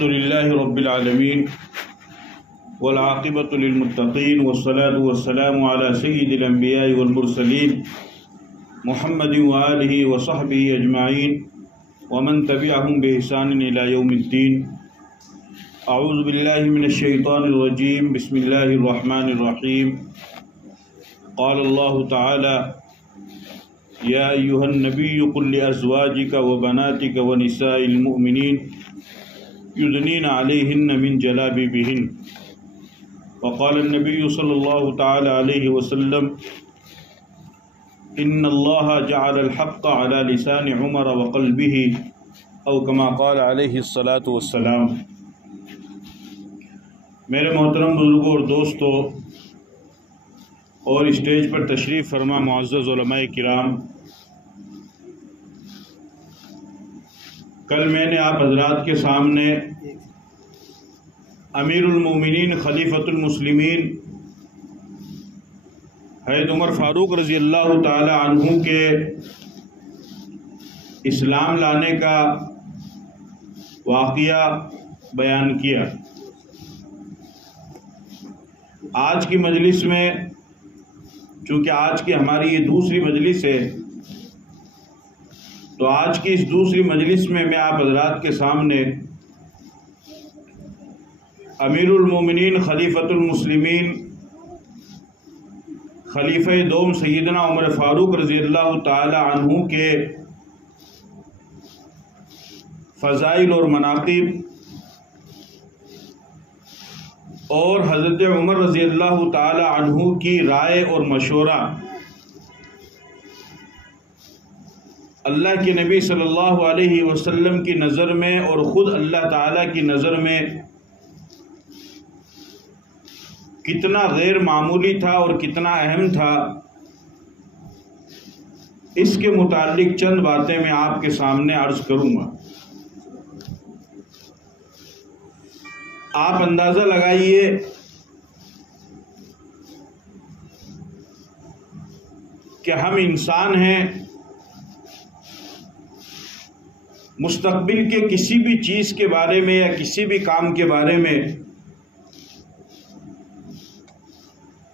الحمد لله رب العالمين والعاقبة للمتقين والصلاة والسلام على سيد الأنبياء والمرسلين محمد وآله وصحبه أجمعين ومن تبعهم بإحسان إلى يوم الدين. أعوذ بالله من الشيطان الرجيم. بسم الله الرحمن الرحيم. قال الله تعالى: يا أيها النبي قل لأزواجك وبناتك ونساء المؤمنين يدنين عليهن من جلابيبهن. وقال النبي صلى الله تعالى عليه وسلم: إن الله جعل الحق على لسان عمر وقلبه، أو كما قال عليه الصلاة والسلام. میرے محترم بزرگوں اور دوستوں اور اسٹیج پر تشریف فرما معزز علماء کرام، کل میں نے آپ حضرات کے سامنے امیر المومنین خلیفۃ المسلمین حضرت عمر فاروق رضی اللہ تعالی عنہ کے اسلام لانے کا واقعہ بیان کیا. آج کی مجلس میں چونکہ آج کی ہماری یہ دوسری مجلس ہے، تو آج کی اس دوسری مجلس میں آپ حضرات کے سامنے امیر المومنین خلیفۃ المسلمین خلیفہ دوم سیدنا عمر فاروق رضی اللہ تعالی عنہ کے فضائل اور مناقب اور حضرت عمر رضی اللہ تعالی عنہ کی رائے اور مشورہ اللہ کے نبی صلی اللہ علیہ وسلم کی نظر میں اور خود اللہ تعالی کی نظر میں کتنا غیر معمولی تھا اور کتنا اہم تھا، اس کے متعلق چند باتیں میں آپ کے سامنے عرض کروں گا. آپ اندازہ لگائیے کہ ہم انسان ہیں، مستقبل کے کسی بھی چیز کے بارے میں یا کسی بھی کام کے بارے میں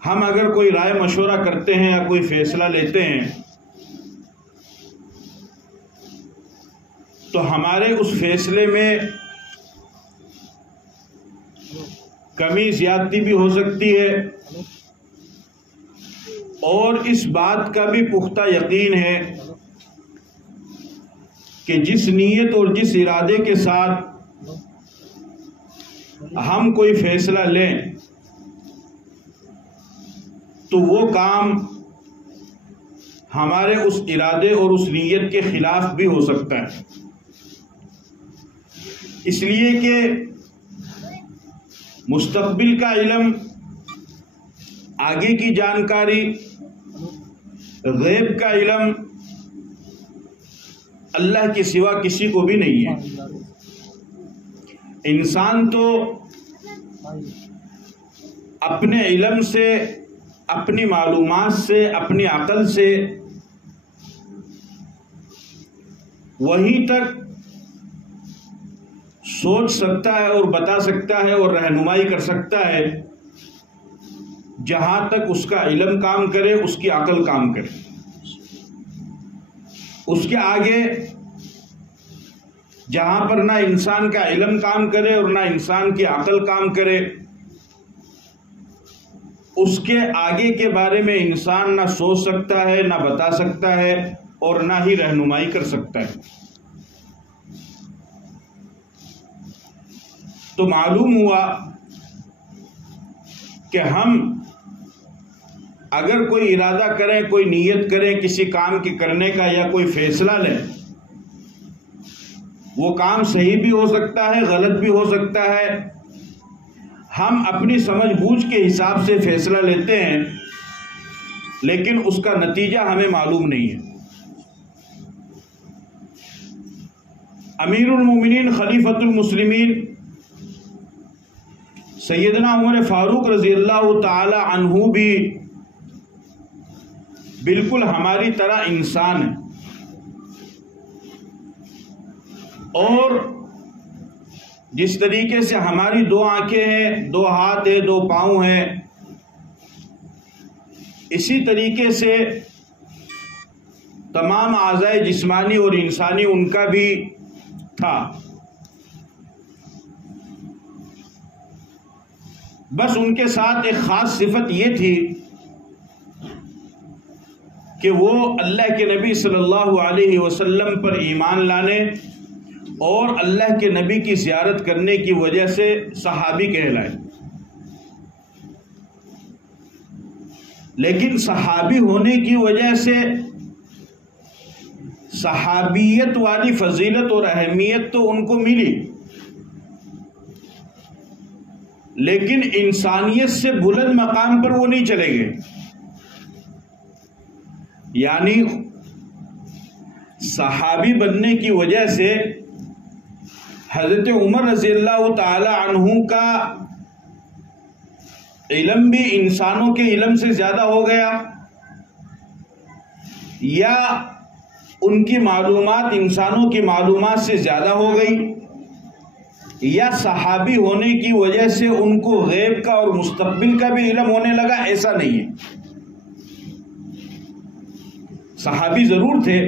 ہم اگر کوئی رائے مشورہ کرتے ہیں یا کوئی فیصلہ لیتے ہیں تو ہمارے اس فیصلے میں کمی زیادتی بھی ہو سکتی ہے، اور اس بات کا بھی پختہ یقین ہے کہ جس نیت اور جس ارادے کے ساتھ ہم کوئی فیصلہ لیں تو وہ کام ہمارے اس ارادے اور اس نیت کے خلاف بھی ہو سکتا ہے. اس لیے کہ مستقبل کا علم، آگے کی جانکاری، غیب کا علم اللہ کے سوا کسی کو بھی نہیں ہے. انسان تو اپنے علم سے، اپنی معلومات سے، اپنی عقل سے وہیں تک سوچ سکتا ہے اور بتا سکتا ہے اور رہنمائی کر سکتا ہے جہاں تک اس کا علم کام کرے، اس کی عقل کام کرے. اس کے آگے جہاں پر نہ انسان کا علم کام کرے اور نہ انسان کی عقل کام کرے، اس کے آگے کے بارے میں انسان نہ سوچ سکتا ہے، نہ بتا سکتا ہے اور نہ ہی رہنمائی کر سکتا ہے. تو معلوم ہوا کہ ہم اگر کوئی ارادہ کریں، کوئی نیت کریں کسی کام کے کرنے کا یا کوئی فیصلہ لیں، وہ کام صحیح بھی ہو سکتا ہے، غلط بھی ہو سکتا ہے. ہم اپنی سمجھ بوجھ کے حساب سے فیصلہ لیتے ہیں، لیکن اس کا نتیجہ ہمیں معلوم نہیں ہے. امیر المومنین خلیفۃ المسلمین سیدنا عمر فاروق رضی اللہ تعالی عنہ بھی بالکل ہماری طرح انسان ہے، اور جس طریقے سے ہماری 2 آنکھیں ہیں، 2 ہاتھ ہیں، 2 پاؤں ہیں، اسی طریقے سے تمام اعضائے جسمانی اور انسانی ان کا بھی تھا۔ بس ان کے ساتھ ایک خاص صفت یہ تھی کہ وہ اللہ کے نبی صلی اللہ علیہ وسلم پر ایمان لانے اور اللہ کے نبی کی زیارت کرنے کی وجہ سے صحابی کہلائے۔ لیکن صحابی ہونے کی وجہ سے صحابیت والی فضیلت اور اہمیت تو ان کو ملی، لیکن انسانیت سے بلند مقام پر وہ نہیں چلے گئے۔ یعنی صحابی بننے کی وجہ سے حضرت عمر رضی اللہ تعالی عنہ کا علم بھی انسانوں کے علم سے زیادہ ہو گیا، یا ان کی معلومات انسانوں کی معلومات سے زیادہ ہو گئی، یا صحابی ہونے کی وجہ سے ان کو غیب کا اور مستقبل کا بھی علم ہونے لگا، ایسا نہیں ہے۔ صحابی ضرور تھے،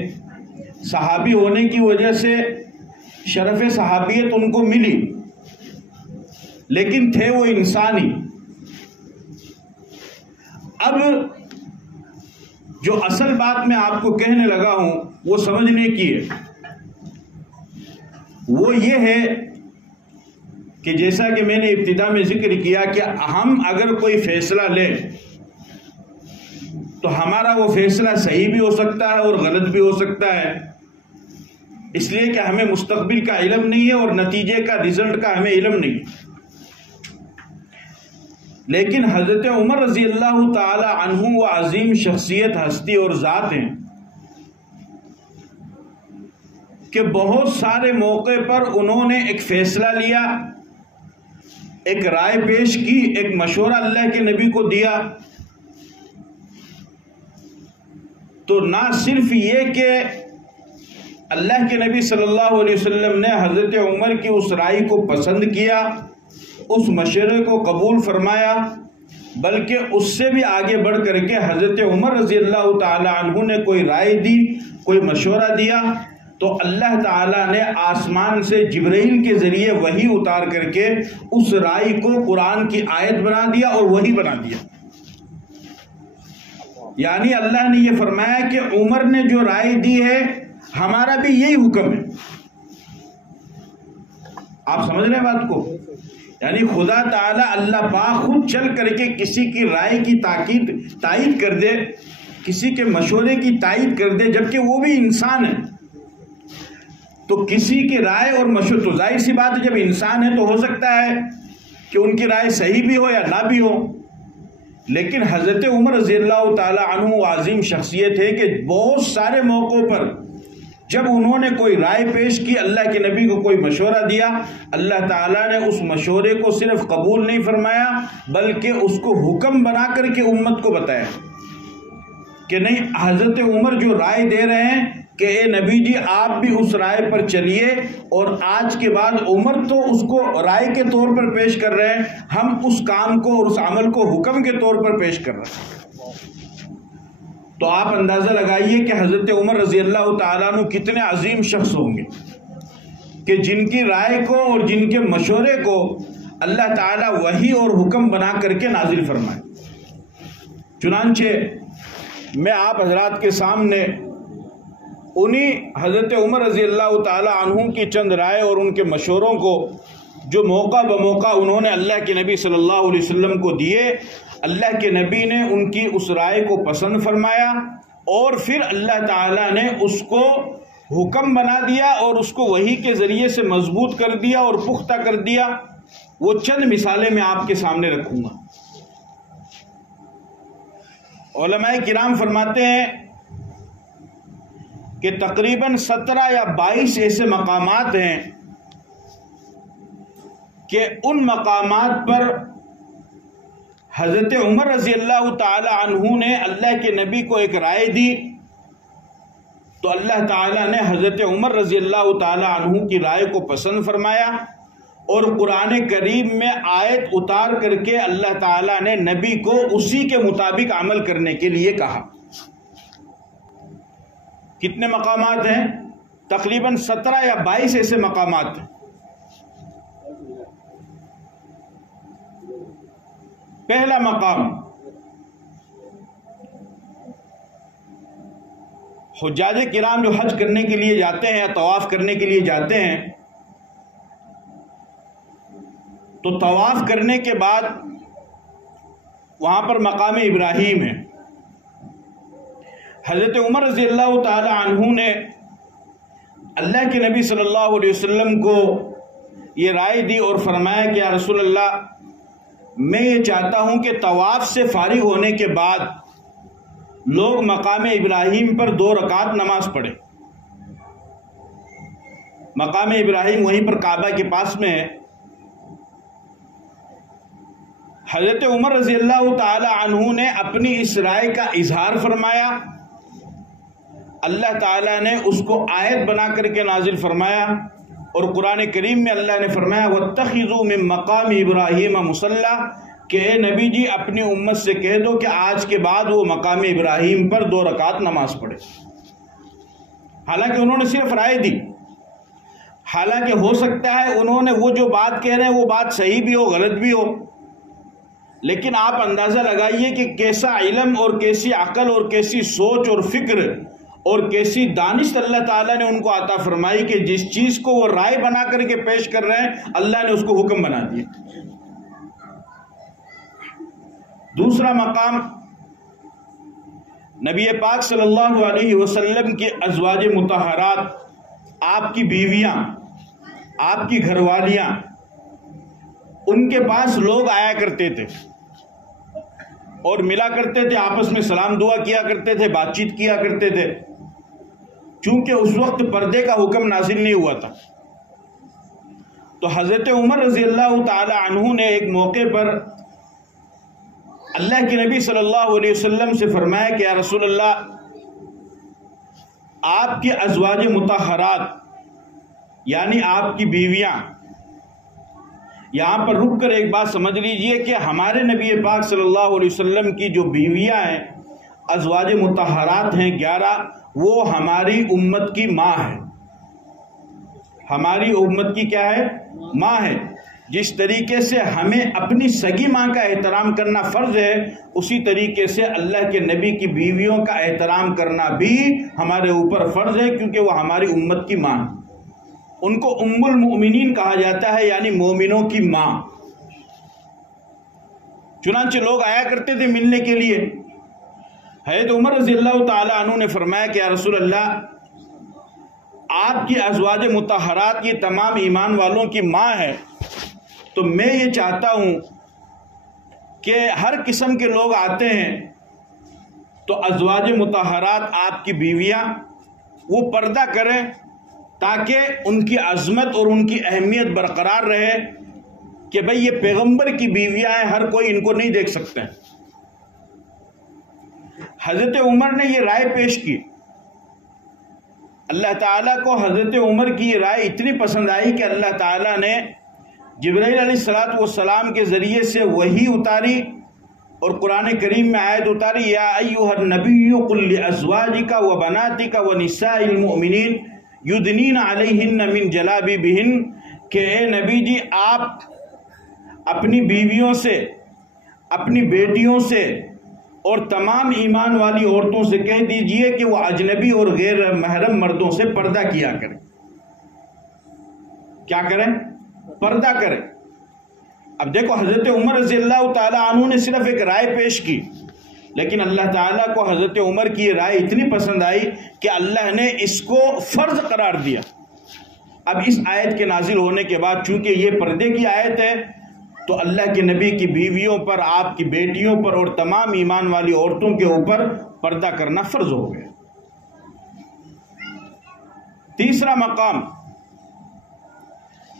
صحابی ہونے کی وجہ سے شرف صحابیت ان کو ملی، لیکن تھے وہ انسانی۔ اب جو اصل بات میں آپ کو کہنے لگا ہوں وہ سمجھنے کی ہے، وہ یہ ہے کہ جیسا کہ میں نے ابتدا میں ذکر کیا کہ ہم اگر کوئی فیصلہ لیں تو ہمارا وہ فیصلہ صحیح بھی ہو سکتا ہے اور غلط بھی ہو سکتا ہے، اس لیے کہ ہمیں مستقبل کا علم نہیں ہے اور نتیجے کا، رزلٹ کا ہمیں علم نہیں۔ لیکن حضرت عمر رضی اللہ تعالی عنہ وہ عظیم شخصیت، ہستی اور ذات ہیں کہ بہت سارے موقع پر انہوں نے ایک فیصلہ لیا، ایک رائے پیش کی، ایک مشورہ اللہ کے نبی کو دیا، تو نہ صرف یہ کہ اللہ کے نبی صلی اللہ علیہ وسلم نے حضرت عمر کی اس رائے کو پسند کیا، اس مشورے کو قبول فرمایا، بلکہ اس سے بھی آگے بڑھ کر کے حضرت عمر رضی اللہ تعالی عنہ نے کوئی رائے دی، کوئی مشورہ دیا، تو اللہ تعالیٰ نے آسمان سے جبرائیل کے ذریعے وحی اتار کر کے اس رائے کو قرآن کی آیت بنا دیا اور وحی بنا دیا۔ یعنی اللہ نے یہ فرمایا کہ عمر نے جو رائے دی ہے ہمارا بھی یہی حکم ہے۔ آپ سمجھ رہے ہیں بات کو؟ یعنی خدا تعالیٰ اللہ پاک خود چل کر کے کسی کی رائے کی تائید کر دے، کسی کے مشورے کی تائید کر دے، جبکہ وہ بھی انسان ہے۔ تو کسی کی رائے اور مشورہ، تو ظاہر سی بات ہے جب انسان ہے تو ہو سکتا ہے کہ ان کی رائے صحیح بھی ہو یا نہ بھی ہو، لیکن حضرت عمر رضی اللہ تعالی عنہ وہ عظیم شخصیت ہے کہ بہت سارے موقعوں پر جب انہوں نے کوئی رائے پیش کی، اللہ کے نبی کو کوئی مشورہ دیا، اللہ تعالیٰ نے اس مشورے کو صرف قبول نہیں فرمایا بلکہ اس کو حکم بنا کر کے امت کو بتایا کہ نہیں، حضرت عمر جو رائے دے رہے ہیں کہ اے نبی جی آپ بھی اس رائے پر چلیے، اور آج کے بعد عمر تو اس کو رائے کے طور پر پیش کر رہے ہیں، ہم اس کام کو اور اس عمل کو حکم کے طور پر پیش کر رہے ہیں۔ تو آپ اندازہ لگائیے کہ حضرت عمر رضی اللہ تعالیٰ عنہ کتنے عظیم شخص ہوں گے کہ جن کی رائے کو اور جن کے مشورے کو اللہ تعالیٰ وحی اور حکم بنا کر کے نازل فرمائے۔ چنانچہ میں آپ حضرات کے سامنے انہی حضرت عمر رضی اللہ تعالی عنہ کی چند رائے اور ان کے مشوروں کو جو موقع بموقع انہوں نے اللہ کے نبی صلی اللہ علیہ وسلم کو دیے، اللہ کے نبی نے ان کی اس رائے کو پسند فرمایا اور پھر اللہ تعالیٰ نے اس کو حکم بنا دیا اور اس کو وحی کے ذریعے سے مضبوط کر دیا اور پختہ کر دیا۔ وہ چند مثالیں میں آپ کے سامنے رکھوں گا۔ علماء کرام فرماتے ہیں کہ تقریباً 17 یا 22 ایسے مقامات ہیں کہ ان مقامات پر حضرت عمر رضی اللہ تعالی عنہ نے اللہ کے نبی کو ایک رائے دی، تو اللہ تعالیٰ نے حضرت عمر رضی اللہ تعالی عنہ کی رائے کو پسند فرمایا اور قرآن کریم میں آیت اتار کر کے اللہ تعالیٰ نے نبی کو اسی کے مطابق عمل کرنے کے لیے کہا۔ کتنے مقامات ہیں؟ تقریباً 17 یا 22 ایسے مقامات ہیں۔ پہلا مقام، حجاج کرام جو حج کرنے کے لیے جاتے ہیں یا طواف کرنے کے لیے جاتے ہیں، تو طواف کرنے کے بعد وہاں پر مقام ابراہیم ہے۔ حضرت عمر رضی اللہ تعالی عنہ نے اللہ کے نبی صلی اللہ علیہ وسلم کو یہ رائے دی اور فرمایا کہ یا رسول اللہ، میں یہ چاہتا ہوں کہ طواف سے فارغ ہونے کے بعد لوگ مقام ابراہیم پر 2 رکعت نماز پڑھیں۔ مقام ابراہیم وہیں پر کعبہ کے پاس میں ہے۔ حضرت عمر رضی اللہ تعالی عنہ نے اپنی اس رائے کا اظہار فرمایا، اللہ تعالیٰ نے اس کو آیت بنا کر کے نازل فرمایا، اور قرآن کریم میں اللہ نے فرمایا وَاتَّخِذُوا مِن مَّقَامِ إِبْرَاهِيمَ مُصَلًّى، کہ اے نبی جی اپنی امت سے کہہ دو کہ آج کے بعد وہ مقام ابراہیم پر 2 رکعت نماز پڑھے۔ حالانکہ انہوں نے صرف رائے دی، حالانکہ ہو سکتا ہے انہوں نے وہ جو بات کہہ رہے ہیں وہ بات صحیح بھی ہو غلط بھی ہو، لیکن آپ اندازہ لگائیے کہ کیسا علم اور کیسی عقل اور کیسی سوچ اور فکر اور کیسی دانش اللہ تعالیٰ نے ان کو عطا فرمائی کہ جس چیز کو وہ رائے بنا کر کے پیش کر رہے ہیں اللہ نے اس کو حکم بنا دیا۔ دوسرا مقام، نبی پاک صلی اللہ علیہ وسلم کے ازواج مطہرات، آپ کی بیویاں، آپ کی گھر والیاں، ان کے پاس لوگ آیا کرتے تھے اور ملا کرتے تھے، آپس میں سلام دعا کیا کرتے تھے، بات چیت کیا کرتے تھے، چونکہ اس وقت پردے کا حکم نازل نہیں ہوا تھا۔ تو حضرت عمر رضی اللہ تعالی عنہ نے ایک موقع پر اللہ کے نبی صلی اللہ علیہ وسلم سے فرمایا کہ یا رسول اللہ، آپ کی ازواج مطہرات یعنی آپ کی بیویاں، یہاں پر رک کر ایک بات سمجھ لیجئے کہ ہمارے نبی پاک صلی اللہ علیہ وسلم کی جو بیویاں ہیں، ازواج مطہرات ہیں 11، وہ ہماری امت کی ماں ہے۔ ہماری امت کی کیا ہے؟ ماں ہے۔ جس طریقے سے ہمیں اپنی سگی ماں کا احترام کرنا فرض ہے، اسی طریقے سے اللہ کے نبی کی بیویوں کا احترام کرنا بھی ہمارے اوپر فرض ہے، کیونکہ وہ ہماری امت کی ماں ہے۔ ان کو ام المؤمنین کہا جاتا ہے، یعنی مومنوں کی ماں۔ چنانچہ لوگ آیا کرتے تھے ملنے کے لیے۔ حضرت عمر رضی اللہ تعالی عنہ نے فرمایا کہ یا رسول اللہ، آپ کی ازواج مطہرات یہ تمام ایمان والوں کی ماں ہے، تو میں یہ چاہتا ہوں کہ ہر قسم کے لوگ آتے ہیں تو ازواج مطہرات آپ کی بیویاں وہ پردہ کریں، تاکہ ان کی عظمت اور ان کی اہمیت برقرار رہے کہ بھئی یہ پیغمبر کی بیویاں ہیں، ہر کوئی ان کو نہیں دیکھ سکتے۔ حضرت عمر نے یہ رائے پیش کی، اللہ تعالیٰ کو حضرت عمر کی یہ رائے اتنی پسند آئی کہ اللہ تعالیٰ نے جبرائیل علیہ السلام کے ذریعے سے وحی اتاری اور قرآن کریم میں آیت اتاری، یا ایھا النبی قل لازواجک وبناتک ونساء المؤمنین یدنین علیہن من جلابیبہن، کہ اے نبی جی آپ اپنی بیویوں سے، اپنی بیٹیوں سے اور تمام ایمان والی عورتوں سے کہہ دیجئے کہ وہ اجنبی اور غیر محرم مردوں سے پردہ کیا کریں۔ کیا کریں؟ پردہ کریں۔ اب دیکھو حضرت عمر رضی اللہ تعالی عنہ نے صرف ایک رائے پیش کی، لیکن اللہ تعالیٰ کو حضرت عمر کی یہ رائے اتنی پسند آئی کہ اللہ نے اس کو فرض قرار دیا۔ اب اس آیت کے نازل ہونے کے بعد چونکہ یہ پردے کی آیت ہے، تو اللہ کے نبی کی بیویوں پر، آپ کی بیٹیوں پر اور تمام ایمان والی عورتوں کے اوپر پردہ کرنا فرض ہو گیا۔ تیسرا مقام،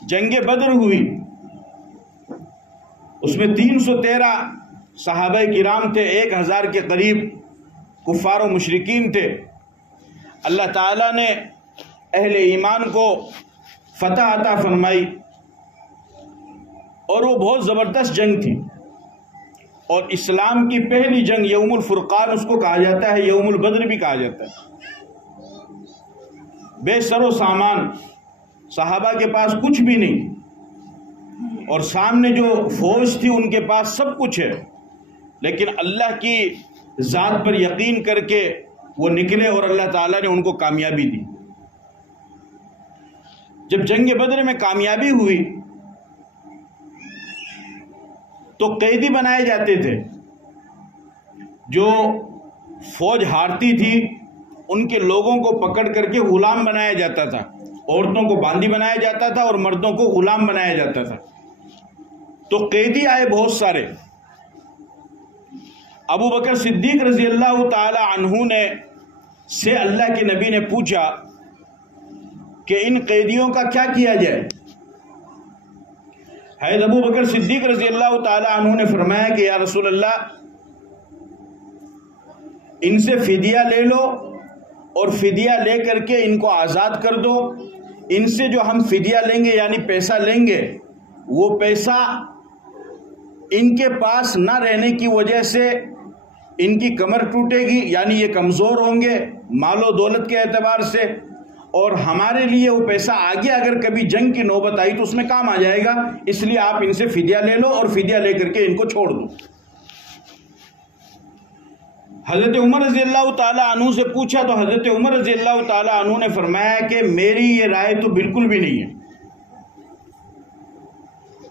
جنگ بدر ہوئی، اس میں 313 صحابہ کرام تھے، 1000 کے قریب کفار و مشرکین تھے۔ اللہ تعالیٰ نے اہل ایمان کو فتح عطا فرمائی، اور وہ بہت زبردست جنگ تھی، اور اسلام کی پہلی جنگ یوم الفرقان اس کو کہا جاتا ہے، یوم البدر بھی کہا جاتا ہے۔ بے سر و سامان، صحابہ کے پاس کچھ بھی نہیں، اور سامنے جو فوج تھی ان کے پاس سب کچھ ہے، لیکن اللہ کی ذات پر یقین کر کے وہ نکلے اور اللہ تعالیٰ نے ان کو کامیابی دی۔ جب جنگ بدر میں کامیابی ہوئی تو قیدی بنائے جاتے تھے، جو فوج ہارتی تھی ان کے لوگوں کو پکڑ کر کے غلام بنایا جاتا تھا، عورتوں کو باندی بنایا جاتا تھا اور مردوں کو غلام بنایا جاتا تھا۔ تو قیدی آئے بہت سارے، ابو بکر صدیق رضی اللہ تعالی عنہ نے سے اللہ کے نبی نے پوچھا کہ ان قیدیوں کا کیا کیا جائے؟ حضرت ابو بکر صدیق رضی اللہ تعالی عنہ نے فرمایا کہ یا رسول اللہ، ان سے فدیہ لے لو اور فدیہ لے کر کے ان کو آزاد کر دو۔ ان سے جو ہم فدیہ لیں گے یعنی پیسہ لیں گے، وہ پیسہ ان کے پاس نہ رہنے کی وجہ سے ان کی کمر ٹوٹے گی، یعنی یہ کمزور ہوں گے مال و دولت کے اعتبار سے، اور ہمارے لیے وہ پیسہ آگے اگر کبھی جنگ کی نوبت آئی تو اس میں کام آ جائے گا، اس لیے آپ ان سے فدیہ لے لو اور فدیہ لے کر کے ان کو چھوڑ دو۔ حضرت عمر رضی اللہ تعالی عنہ سے پوچھا تو حضرت عمر رضی اللہ تعالی عنہ نے فرمایا کہ میری یہ رائے تو بالکل بھی نہیں ہے۔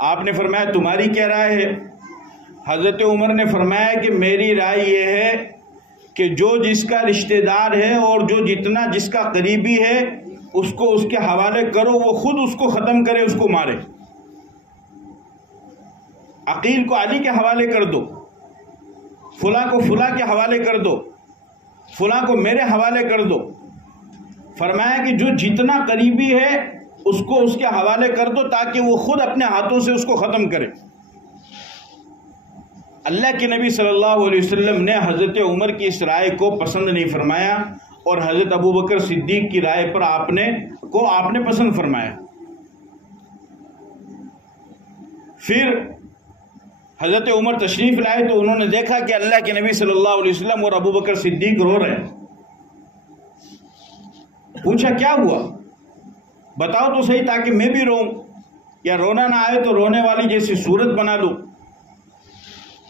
آپ نے فرمایا تمہاری کیا رائے ہے؟ حضرت عمر نے فرمایا کہ میری رائے یہ ہے کہ جو جس کا رشتہ دار ہے اور جو جتنا جس کا قریبی ہے اس کو اس کے حوالے کرو، وہ خود اس کو ختم کرے، اس کو مارے۔ عقیل کو علی کے حوالے کر دو، فلاں کو فلاں کے حوالے کر دو، فلاں کو میرے حوالے کر دو۔ فرمایا کہ جو جتنا قریبی ہے اس کو اس کے حوالے کر دو تاکہ وہ خود اپنے ہاتھوں سے اس کو ختم کرے۔ اللہ کے نبی صلی اللہ علیہ وسلم نے حضرت عمر کی اس رائے کو پسند نہیں فرمایا اور حضرت ابو بکر صدیق کی رائے پر آپ نے پسند فرمایا۔ پھر حضرت عمر تشریف لائے تو انہوں نے دیکھا کہ اللہ کے نبی صلی اللہ علیہ وسلم اور ابو بکر صدیق رو رہے ہیں۔ پوچھا کیا ہوا؟ بتاؤ تو صحیح تاکہ میں بھی روؤں، یا رونا نہ آئے تو رونے والی جیسی صورت بنا لوں۔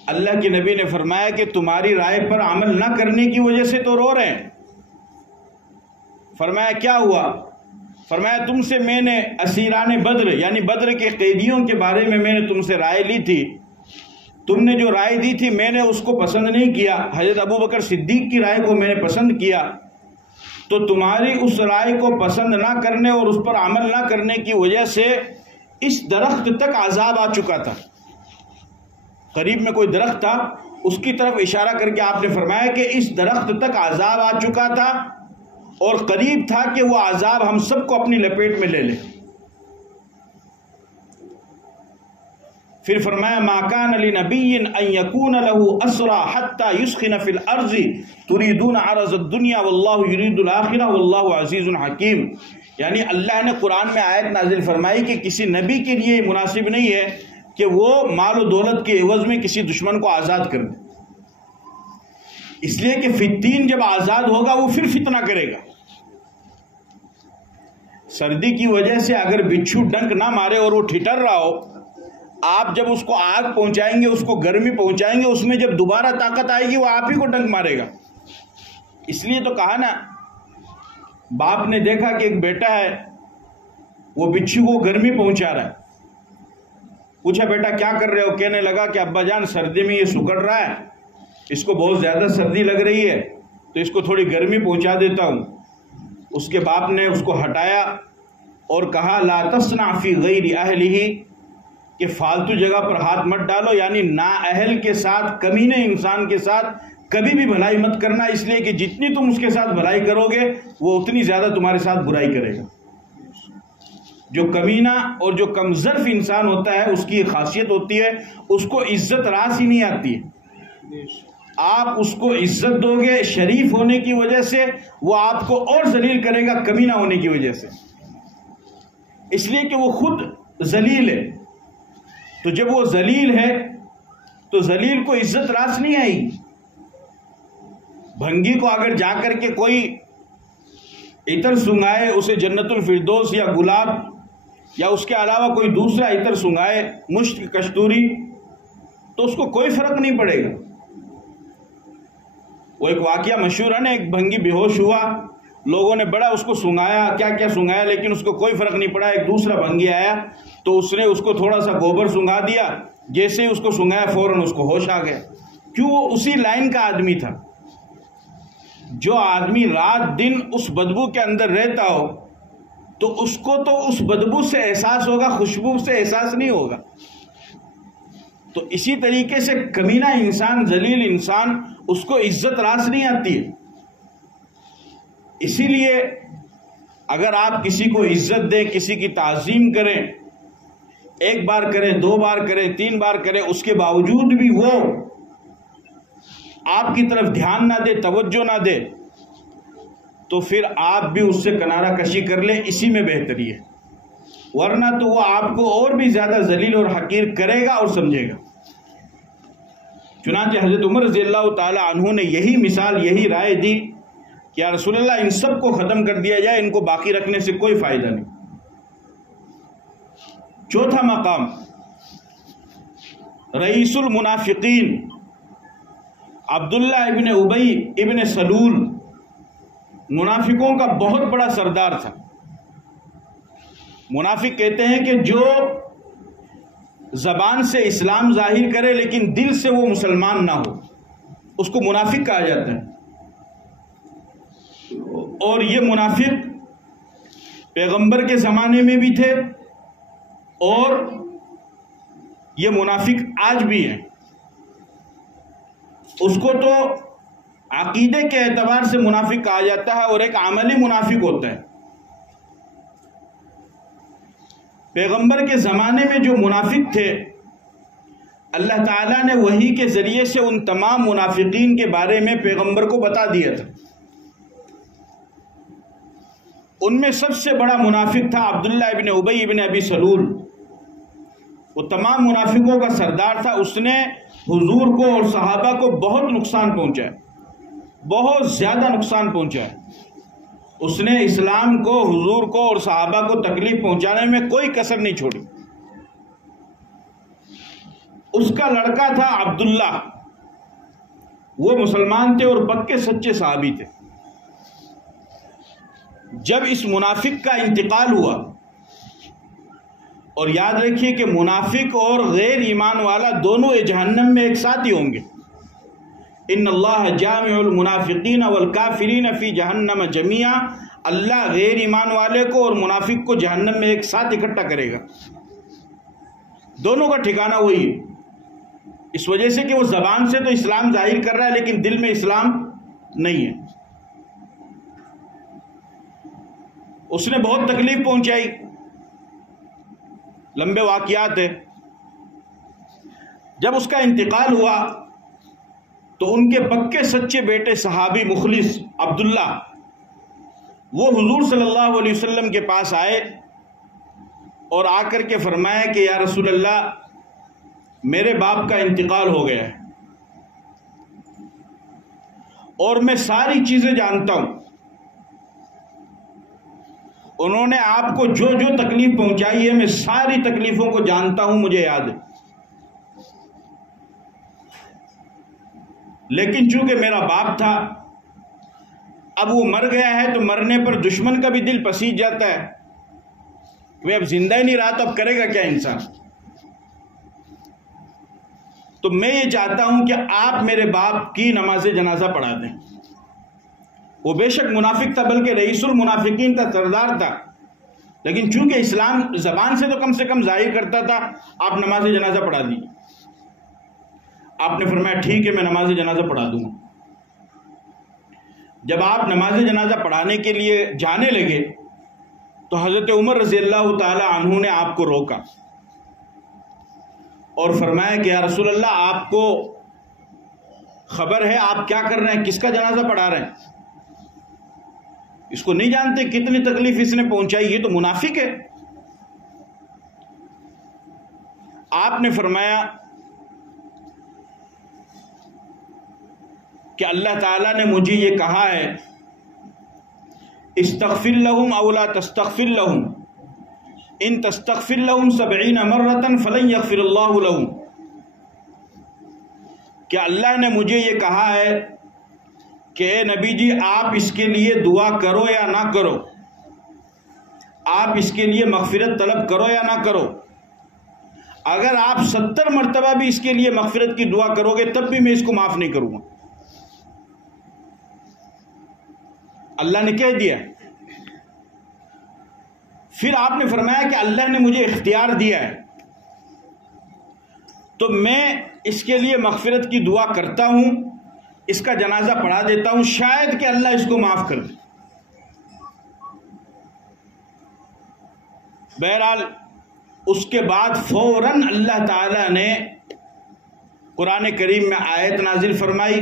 اللہ کے نبی نے فرمایا کہ تمہاری رائے پر عمل نہ کرنے کی وجہ سے تو رو رہے ہیں۔ فرمایا کیا ہوا؟ فرمایا تم سے میں نے اسیران بدر یعنی بدر کے قیدیوں کے بارے میں نے تم سے رائے لی تھی، تم نے جو رائے دی تھی میں نے اس کو پسند نہیں کیا، حضرت ابو بکر صدیق کی رائے کو میں نے پسند کیا، تو تمہاری اس رائے کو پسند نہ کرنے اور اس پر عمل نہ کرنے کی وجہ سے اس درخت تک عذاب آ چکا تھا۔ قریب میں کوئی درخت تھا، اس کی طرف اشارہ کر کے آپ نے فرمایا کہ اس درخت تک عذاب آ چکا تھا اور قریب تھا کہ وہ عذاب ہم سب کو اپنی لپیٹ میں لے لے۔ پھر فرمایا ما کان لنبی ان یکون له اسرى حتى يسخن في الارض تريدون عرض الدنيا والله يريد الاخرة والله عزيز حکیم، یعنی اللہ نے قرآن میں آیت نازل فرمائی کہ کسی نبی کے لیے مناسب نہیں ہے کہ وہ مال و دولت کے عوض میں کسی دشمن کو آزاد کر دے، اس لیے کہ فتین جب آزاد ہوگا وہ پھر فتنہ کرے گا۔ سردی کی وجہ سے اگر بچھو ڈنک نہ مارے اور وہ ٹھٹر رہا ہو، آپ جب اس کو آگ پہنچائیں گے، اس کو گرمی پہنچائیں گے، اس میں جب دوبارہ طاقت آئے گی وہ آپ ہی کو ڈنک مارے گا۔ اس لیے تو کہا نا، باپ نے دیکھا کہ ایک بیٹا ہے وہ بچھو کو گرمی پہنچا رہا ہے، پوچھا بیٹا کیا کر رہے ہو؟ کہنے لگا کہ ابا جان سردی میں یہ سکڑ رہا ہے، اس کو بہت زیادہ سردی لگ رہی ہے تو اس کو تھوڑی گرمی پہنچا دیتا ہوں۔ اس کے باپ نے اس کو ہٹایا اور کہا لا تصنع فی غیر اہلہ، کہ فالتو جگہ پر ہاتھ مت ڈالو، یعنی نااہل کے ساتھ، کمینے انسان کے ساتھ کبھی بھی بھلائی مت کرنا، اس لیے کہ جتنی تم اس کے ساتھ بھلائی کرو گے وہ اتنی زیادہ تمہارے ساتھ برائی کرے گا۔ جو کمینہ اور جو کمظرف انسان ہوتا ہے اس کی خاصیت ہوتی ہے اس کو عزت راس ہی نہیں آتی ہے۔ آپ اس کو عزت دو گے شریف ہونے کی وجہ سے، وہ آپ کو اور ذلیل کرے گا کمینہ ہونے کی وجہ سے، اس لیے کہ وہ خود ذلیل ہے۔ تو جب وہ ذلیل ہے تو ذلیل کو عزت راس نہیں آئی. بھنگی کو اگر جا کر کے کوئی عطر سنگائے، اسے جنت الفردوس یا گلاب یا اس کے علاوہ کوئی دوسرا عطر سنگائے، مشک، کستوری، تو اس کو کوئی فرق نہیں پڑے گا. وہ ایک واقعہ مشہور ہے نا، ایک بھنگی بے ہوش ہوا، لوگوں نے بڑا اس کو سنگایا، کیا کیا سنگایا، لیکن اس کو کوئی فرق نہیں پڑا. ایک دوسرا بھنگی آیا تو اس نے اس کو تھوڑا سا گوبر سنگا دیا، جیسے ہی اس کو سنگایا فوراً اس کو ہوش آ گیا. کیوں؟ وہ اسی لائن کا آدمی تھا. جو آدمی رات دن اس بدبو کے اندر رہتا ہو تو اس کو تو اس بدبو سے احساس ہوگا، خوشبو سے احساس نہیں ہوگا. تو اسی طریقے سے کمینہ انسان، ذلیل انسان، اس کو عزت راس نہیں آتی ہے. اسی لیے اگر آپ کسی کو عزت دیں، کسی کی تعظیم کریں، ایک بار کریں، 2 بار کریں، 3 بار کریں، اس کے باوجود بھی وہ آپ کی طرف دھیان نہ دے، توجہ نہ دے، تو پھر آپ بھی اس سے کنارہ کشی کر لیں، اسی میں بہتری ہے. ورنہ تو وہ آپ کو اور بھی زیادہ ذلیل اور حقیر کرے گا اور سمجھے گا. چنانچہ حضرت عمر رضی اللہ تعالی عنہ نے یہی مثال، یہی رائے دی کہ یا رسول اللہ ان سب کو ختم کر دیا جائے، ان کو باقی رکھنے سے کوئی فائدہ نہیں. چوتھا مقام، رئیس المنافقین عبداللہ ابن ابی ابن سلول، منافقوں کا بہت بڑا سردار تھا. منافق کہتے ہیں کہ جو زبان سے اسلام ظاہر کرے لیکن دل سے وہ مسلمان نہ ہو، اس کو منافق کہا جاتا ہے. اور یہ منافق پیغمبر کے زمانے میں بھی تھے اور یہ منافق آج بھی ہیں. اس کو تو عقیدے کے اعتبار سے منافق کہا جاتا ہے اور ایک عملی منافق ہوتا ہے. پیغمبر کے زمانے میں جو منافق تھے، اللہ تعالیٰ نے وحی کے ذریعے سے ان تمام منافقین کے بارے میں پیغمبر کو بتا دیا تھا. ان میں سب سے بڑا منافق تھا عبداللہ ابن ابی ابن ابی سلول. وہ تمام منافقوں کا سردار تھا. اس نے حضور کو اور صحابہ کو بہت نقصان پہنچایا، بہت زیادہ نقصان پہنچایا. اس نے اسلام کو، حضور کو اور صحابہ کو تکلیف پہنچانے میں کوئی کسر نہیں چھوڑی. اس کا لڑکا تھا عبداللہ، وہ مسلمان تھے اور پکے سچے صحابی تھے. جب اس منافق کا انتقال ہوا، اور یاد رکھیے کہ منافق اور غیر ایمان والا دونوں جہنم میں ایک ساتھ ہی ہوں گے. ان اللہ جامع المنافقین والکافرین فی جہنم جمیعا. اللہ غیر ایمان والے کو اور منافق کو جہنم میں ایک ساتھ اکٹھا کرے گا. دونوں کا ٹھکانہ وہی ہے، اس وجہ سے کہ وہ زبان سے تو اسلام ظاہر کر رہا ہے لیکن دل میں اسلام نہیں ہے. اس نے بہت تکلیف پہنچائی، لمبے واقعات ہیں. جب اس کا انتقال ہوا تو ان کے پکے سچے بیٹے صحابی مخلص عبداللہ، وہ حضور صلی اللہ علیہ وسلم کے پاس آئے اور آ کر کے فرمایا کہ یا رسول اللہ، میرے باپ کا انتقال ہو گیا ہے اور میں ساری چیزیں جانتا ہوں. انہوں نے آپ کو جو جو تکلیف پہنچائی ہے میں ساری تکلیفوں کو جانتا ہوں، مجھے یاد ہے. لیکن چونکہ میرا باپ تھا، اب وہ مر گیا ہے تو مرنے پر دشمن کا بھی دل پسیج جاتا ہے کہ اب زندہ ہی نہیں رہا تو اب کرے گا کیا انسان. تو میں یہ چاہتا ہوں کہ آپ میرے باپ کی نماز جنازہ پڑھا دیں. وہ بے شک منافق تھا، بلکہ رئیس المنافقین تھا، سردار تھا، لیکن چونکہ اسلام زبان سے کم ظاہر کرتا تھا، آپ نماز جنازہ پڑھا دی. آپ نے فرمایا ٹھیک ہے، میں نماز جنازہ پڑھا دوں گا. جب آپ نماز جنازہ پڑھانے کے لیے جانے لگے تو حضرت عمر رضی اللہ تعالی عنہ نے آپ کو روکا اور فرمایا کہ یا رسول اللہ، آپ کو خبر ہے آپ کیا کر رہے ہیں، کس کا جنازہ پڑھا رہے ہیں؟ اس کو نہیں جانتے کتنی تکلیف اس نے پہنچائی، یہ تو منافق ہے. آپ نے فرمایا کہ اللہ تعالیٰ نے مجھے یہ کہا ہے استغفر لهم او لا تستغفر لهم ان تستغفر لهم 70 مرة فلن يغفر الله لهم، کہ اللہ نے مجھے یہ کہا ہے کہ اے نبی جی آپ اس کے لیے دعا کرو یا نہ کرو، آپ اس کے لیے مغفرت طلب کرو یا نہ کرو، اگر آپ 70 مرتبہ بھی اس کے لیے مغفرت کی دعا کرو گے تب بھی میں اس کو معاف نہیں کروں گا۔ اللہ نے کہہ دیا۔ پھر آپ نے فرمایا کہ اللہ نے مجھے اختیار دیا ہے تو میں اس کے لیے مغفرت کی دعا کرتا ہوں، اس کا جنازہ پڑھا دیتا ہوں، شاید کہ اللہ اس کو معاف کر دے۔ بہرحال اس کے بعد فوراً اللہ تعالیٰ نے قرآن کریم میں آیت نازل فرمائی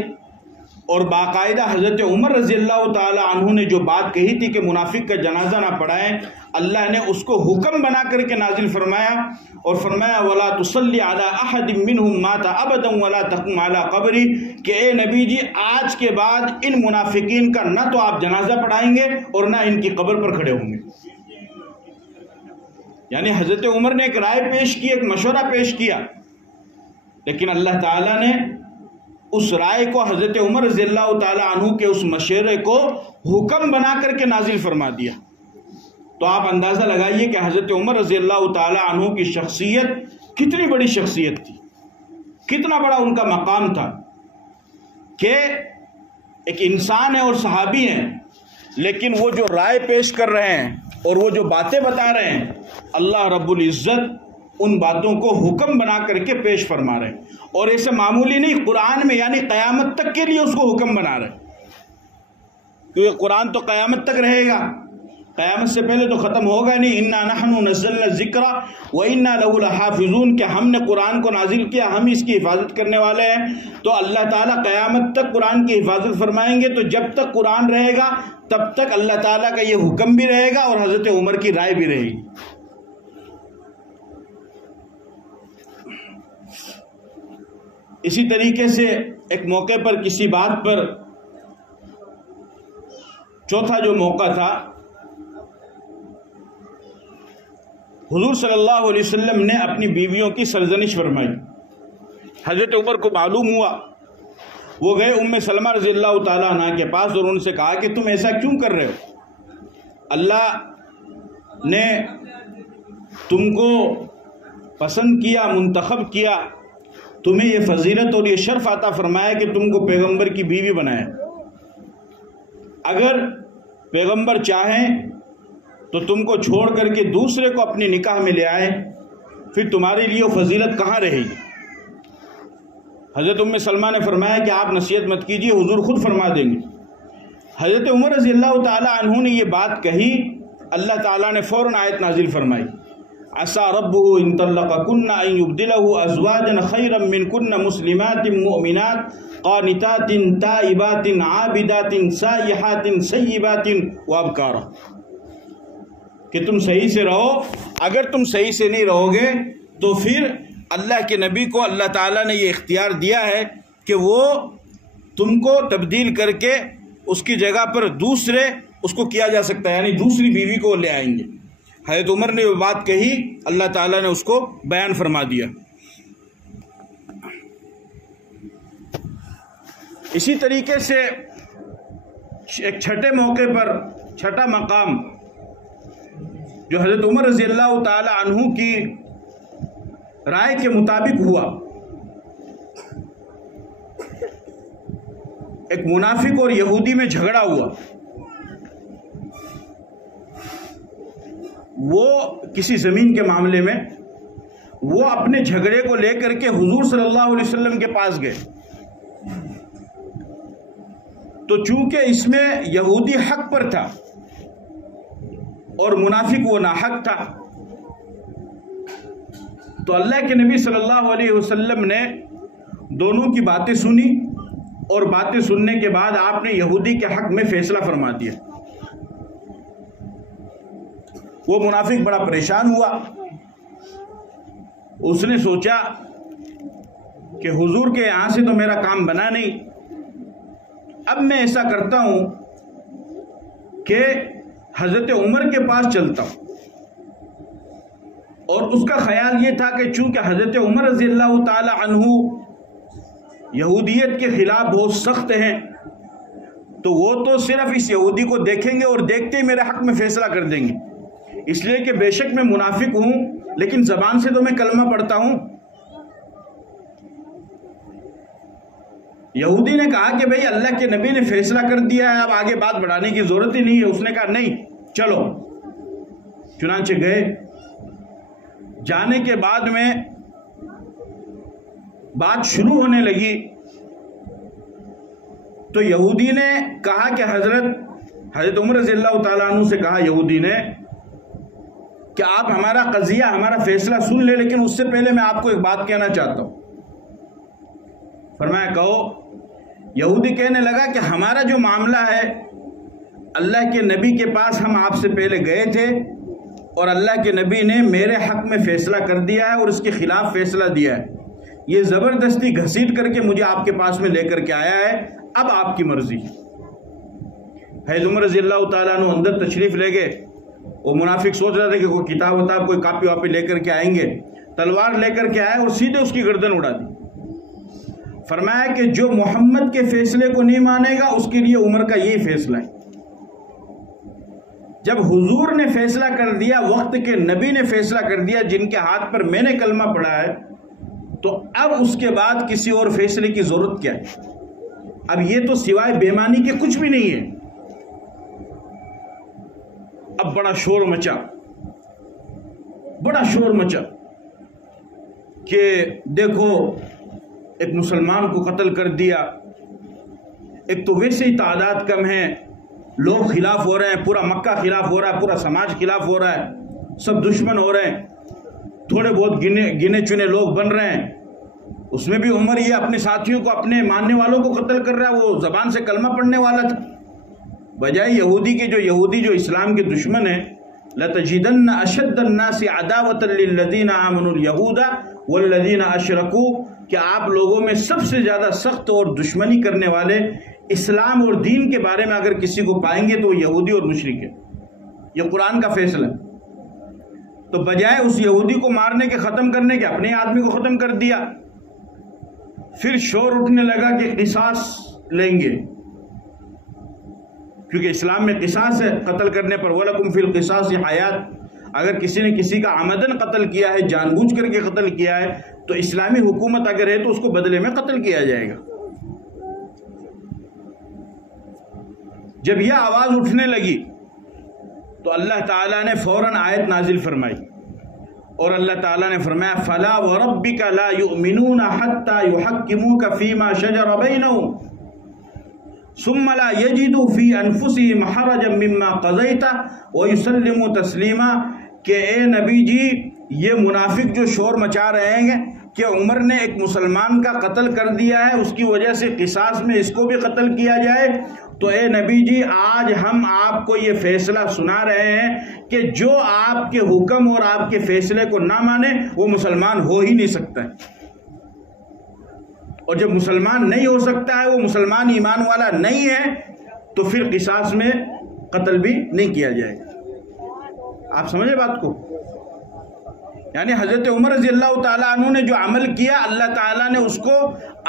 اور باقاعدہ حضرت عمر رضی اللہ تعالی عنہ نے جو بات کہی تھی کہ منافق کا جنازہ نہ پڑھائیں، اللہ نے اس کو حکم بنا کر کے نازل فرمایا اور فرمایا وَلَا تُصَلِّ عَلَىٰ أَحَدٍ مِّنْهُمْ مَاتَ أَبَدًا وَلَا تَقُمْ عَلَىٰ قَبْرِهِ، کہ اے نبی جی آج کے بعد ان منافقین کا نہ تو آپ جنازہ پڑھائیں گے اور نہ ان کی قبر پر کھڑے ہوں گے۔ یعنی حضرت عمر نے ایک رائے پیش کی، ایک مشورہ پیش کیا، لیکن اللہ تعالیٰ نے اس رائے کو حضرت عمر رضی اللہ تعالی عنہ کے اس مشورے کو حکم بنا کر کے نازل فرما دیا۔ تو آپ اندازہ لگائیے کہ حضرت عمر رضی اللہ تعالی عنہ کی شخصیت کتنی بڑی شخصیت تھی، کتنا بڑا ان کا مقام تھا کہ ایک انسان ہے اور صحابی ہیں، لیکن وہ جو رائے پیش کر رہے ہیں اور وہ جو باتیں بتا رہے ہیں، اللہ رب العزت ان باتوں کو حکم بنا کر کے پیش فرما رہے ہیں، اور ایسے معمولی نہیں، قرآن میں یعنی قیامت تک کے لیے اس کو حکم بنا رہے ہیں، کیونکہ قرآن تو قیامت تک رہے گا، قیامت سے پہلے تو ختم ہوگا نہیں۔ انا نحن نزلنا الذکر وانا له لحافظون، کہ ہم نے قرآن کو نازل کیا، ہم اس کی حفاظت کرنے والے ہیں۔ تو اللہ تعالیٰ قیامت تک قرآن کی حفاظت فرمائیں گے، تو جب تک قرآن رہے گا تب تک اللہ تعالیٰ کا یہ حکم بھی رہے گا اور حضرت عمر کی رائے بھی رہے گی۔ اسی طریقے سے ایک موقع پر کسی بات پر، چوتھا جو موقع تھا، حضور صلی اللہ علیہ وسلم نے اپنی بیویوں کی سرزنش فرمائی۔ حضرت عمر کو معلوم ہوا، وہ گئے ام سلمہ رضی اللہ تعالیٰ عنہ کے پاس اور ان سے کہا کہ تم ایسا کیوں کر رہے ہو؟ اللہ نے تم کو پسند کیا، منتخب کیا، تمہیں یہ فضیلت اور یہ شرف عطا فرمایا کہ تم کو پیغمبر کی بیوی بنایا۔ اگر پیغمبر چاہیں تو تم کو چھوڑ کر کے دوسرے کو اپنی نکاح میں لے آئے، پھر تمہارے لیے وہ فضیلت کہاں رہے گی؟ حضرت ام سلمہ نے فرمایا کہ آپ نصیحت مت کیجیے، حضور خود فرما دیں گے۔ حضرت عمر رضی اللہ تعالی عنہ نے یہ بات کہی، اللہ تعالیٰ نے فوراً آیت نازل فرمائی عسى ربه ان طلقكن ان يبدله ازواجا خيرا منكن مسلمات مؤمنات قانتات تائبات عابدات سائحات سیبات وابکارا، کہ تم صحیح سے رہو، اگر تم صحیح سے نہیں رہو گے تو پھر اللہ کے نبی کو اللہ تعالیٰ نے یہ اختیار دیا ہے کہ وہ تم کو تبدیل کر کے اس کی جگہ پر دوسرے اس کو کیا جا سکتا ہے، یعنی دوسری بیوی کو لے آئیں گے۔ حضرت عمر نے وہ بات کہی، اللہ تعالیٰ نے اس کو بیان فرما دیا۔ اسی طریقے سے ایک چھٹے موقع پر، چھٹا مقام جو حضرت عمر رضی اللہ تعالی عنہ کی رائے کے مطابق ہوا، ایک منافق اور یہودی میں جھگڑا ہوا، وہ کسی زمین کے معاملے میں، وہ اپنے جھگڑے کو لے کر کے حضور صلی اللہ علیہ وسلم کے پاس گئے، تو چونکہ اس میں یہودی حق پر تھا اور منافق وہ ناحق تھا، تو اللہ کے نبی صلی اللہ علیہ وسلم نے دونوں کی باتیں سنی اور باتیں سننے کے بعد آپ نے یہودی کے حق میں فیصلہ فرما دیا۔ وہ منافق بڑا پریشان ہوا اس نے سوچا کہ حضور کے یہاں سے تو میرا کام بنا نہیں، اب میں ایسا کرتا ہوں کہ حضرت عمر کے پاس چلتا ہوں۔ اور اس کا خیال یہ تھا کہ چونکہ حضرت عمر رضی اللہ تعالی عنہ یہودیت کے خلاف بہت سخت ہیں، تو وہ تو صرف اس یہودی کو دیکھیں گے اور دیکھتے ہی میرے حق میں فیصلہ کر دیں گے، اس لیے کہ بے شک میں منافق ہوں لیکن زبان سے تو میں کلمہ پڑھتا ہوں۔ یہودی نے کہا کہ بھئی اللہ کے نبی نے فیصلہ کر دیا ہے، اب آگے بات بڑھانے کی ضرورت ہی نہیں ہے۔ اس نے کہا نہیں چلو، چنانچہ گئے۔ جانے کے بعد میں بات شروع ہونے لگی تو یہودی نے کہا کہ حضرت عمر رضی اللہ تعالیٰ عنہ سے کہا یہودی نے کہ آپ ہمارا قضیہ، ہمارا فیصلہ سن لے، لیکن اس سے پہلے میں آپ کو ایک بات کہنا چاہتا ہوں۔ فرمایا کہو۔ یہودی کہنے لگا کہ ہمارا جو معاملہ ہے، اللہ کے نبی کے پاس ہم آپ سے پہلے گئے تھے اور اللہ کے نبی نے میرے حق میں فیصلہ کر دیا ہے اور اس کے خلاف فیصلہ دیا ہے، یہ زبردستی گھسیٹ کر کے مجھے آپ کے پاس میں لے کر کے آیا ہے، اب آپ کی مرضی۔ حضرت عمر رضی اللہ تعالیٰ عنہ اندر تشریف لے گئے۔ وہ منافق سوچ رہا تھا کہ کوئی کتاب وتاب، کوئی کاپی واپی لے کر کے آئیں گے، تلوار لے کر کے آئے اور سیدھے اس کی گردن اڑا دی۔ فرمایا کہ جو محمد کے فیصلے کو نہیں مانے گا اس کے لیے عمر کا یہی فیصلہ ہے۔ جب حضور نے فیصلہ کر دیا، وقت کے نبی نے فیصلہ کر دیا، جن کے ہاتھ پر میں نے کلمہ پڑھا ہے، تو اب اس کے بعد کسی اور فیصلے کی ضرورت کیا ہے؟ اب یہ تو سوائے بےمانی کے کچھ بھی نہیں ہے۔ اب بڑا شور مچا کہ دیکھو ایک مسلمان کو قتل کر دیا، ایک تو ویسے ہی تعداد کم ہے، لوگ خلاف ہو رہے ہیں، پورا مکہ خلاف ہو رہا ہے، پورا سماج خلاف ہو رہا ہے، سب دشمن ہو رہے ہیں، تھوڑے بہت گنے چنے لوگ بن رہے ہیں، اس میں بھی عمر یہ اپنے ساتھیوں کو، اپنے ماننے والوں کو قتل کر رہا ہے، وہ زبان سے کلمہ پڑھنے والا تھا۔ بجائے یہودی کے، جو اسلام کے دشمن ہیں، لَتَجِدَنَّ أَشَدَّ النَّاسِ عَدَاوَةً لِلَّذِينَ آمَنُوا الْيَهُودَ وَالَّذِينَ أَشْرَكُوا، کہ آپ لوگوں میں سب سے زیادہ سخت اور دشمنی کرنے والے اسلام اور دین کے بارے میں اگر کسی کو پائیں گے تو وہ یہودی اور مشرک ہے۔ یہ قرآن کا فیصلہ ہے۔ تو بجائے اس یہودی کو مارنے کے، ختم کرنے کے، اپنے آدمی کو ختم کر دیا۔ پھر شور اٹھنے لگا کہ قصاص لیں گے، کیونکہ اسلام میں قصاص ہے قتل کرنے پر، وَلَكُمْ فِي الْقِصَاصِ حَيَاةٌ۔ اگر کسی نے کسی کا عمدن قتل کیا ہے، جان بوجھ کر کے قتل کیا ہے، تو اسلامی حکومت اگر ہے تو اس کو بدلے میں قتل کیا جائے گا۔ جب یہ آواز اٹھنے لگی تو اللہ تعالیٰ نے فوراً آیت نازل فرمائی، اور اللہ تعالیٰ نے فرمایا فَلَا وَرَبِّكَ لَا يُؤْمِنُونَ حَتَّى يُحَكِّمُوكَ فِي مَا شَجَرَ بَيْنَهُمْ ثُمَّ لَا يَجِدُوا فِي أَنفُسِهِمْ حَرَجًا مِّمَّا قَضَيْتَ وَيُسَلِّمُوا تَسْلِيمًا، کہ اے نبی جی یہ منافق جو شور مچا رہے ہیں کہ عمر نے ایک مسلمان کا قتل کر دیا ہے، اس کی وجہ سے قصاص میں اس کو بھی قتل کیا جائے، تو اے نبی جی آج ہم آپ کو یہ فیصلہ سنا رہے ہیں کہ جو آپ کے حکم اور آپ کے فیصلے کو نہ مانے وہ مسلمان ہو ہی نہیں سکتا ہے، اور جب مسلمان نہیں ہو سکتا ہے، وہ مسلمان ایمان والا نہیں ہے، تو پھر قصاص میں قتل بھی نہیں کیا جائے گا۔ آپ سمجھے بات کو؟ یعنی حضرت عمر رضی اللہ تعالیٰ عنہ نے جو عمل کیا، اللہ تعالیٰ نے اس کو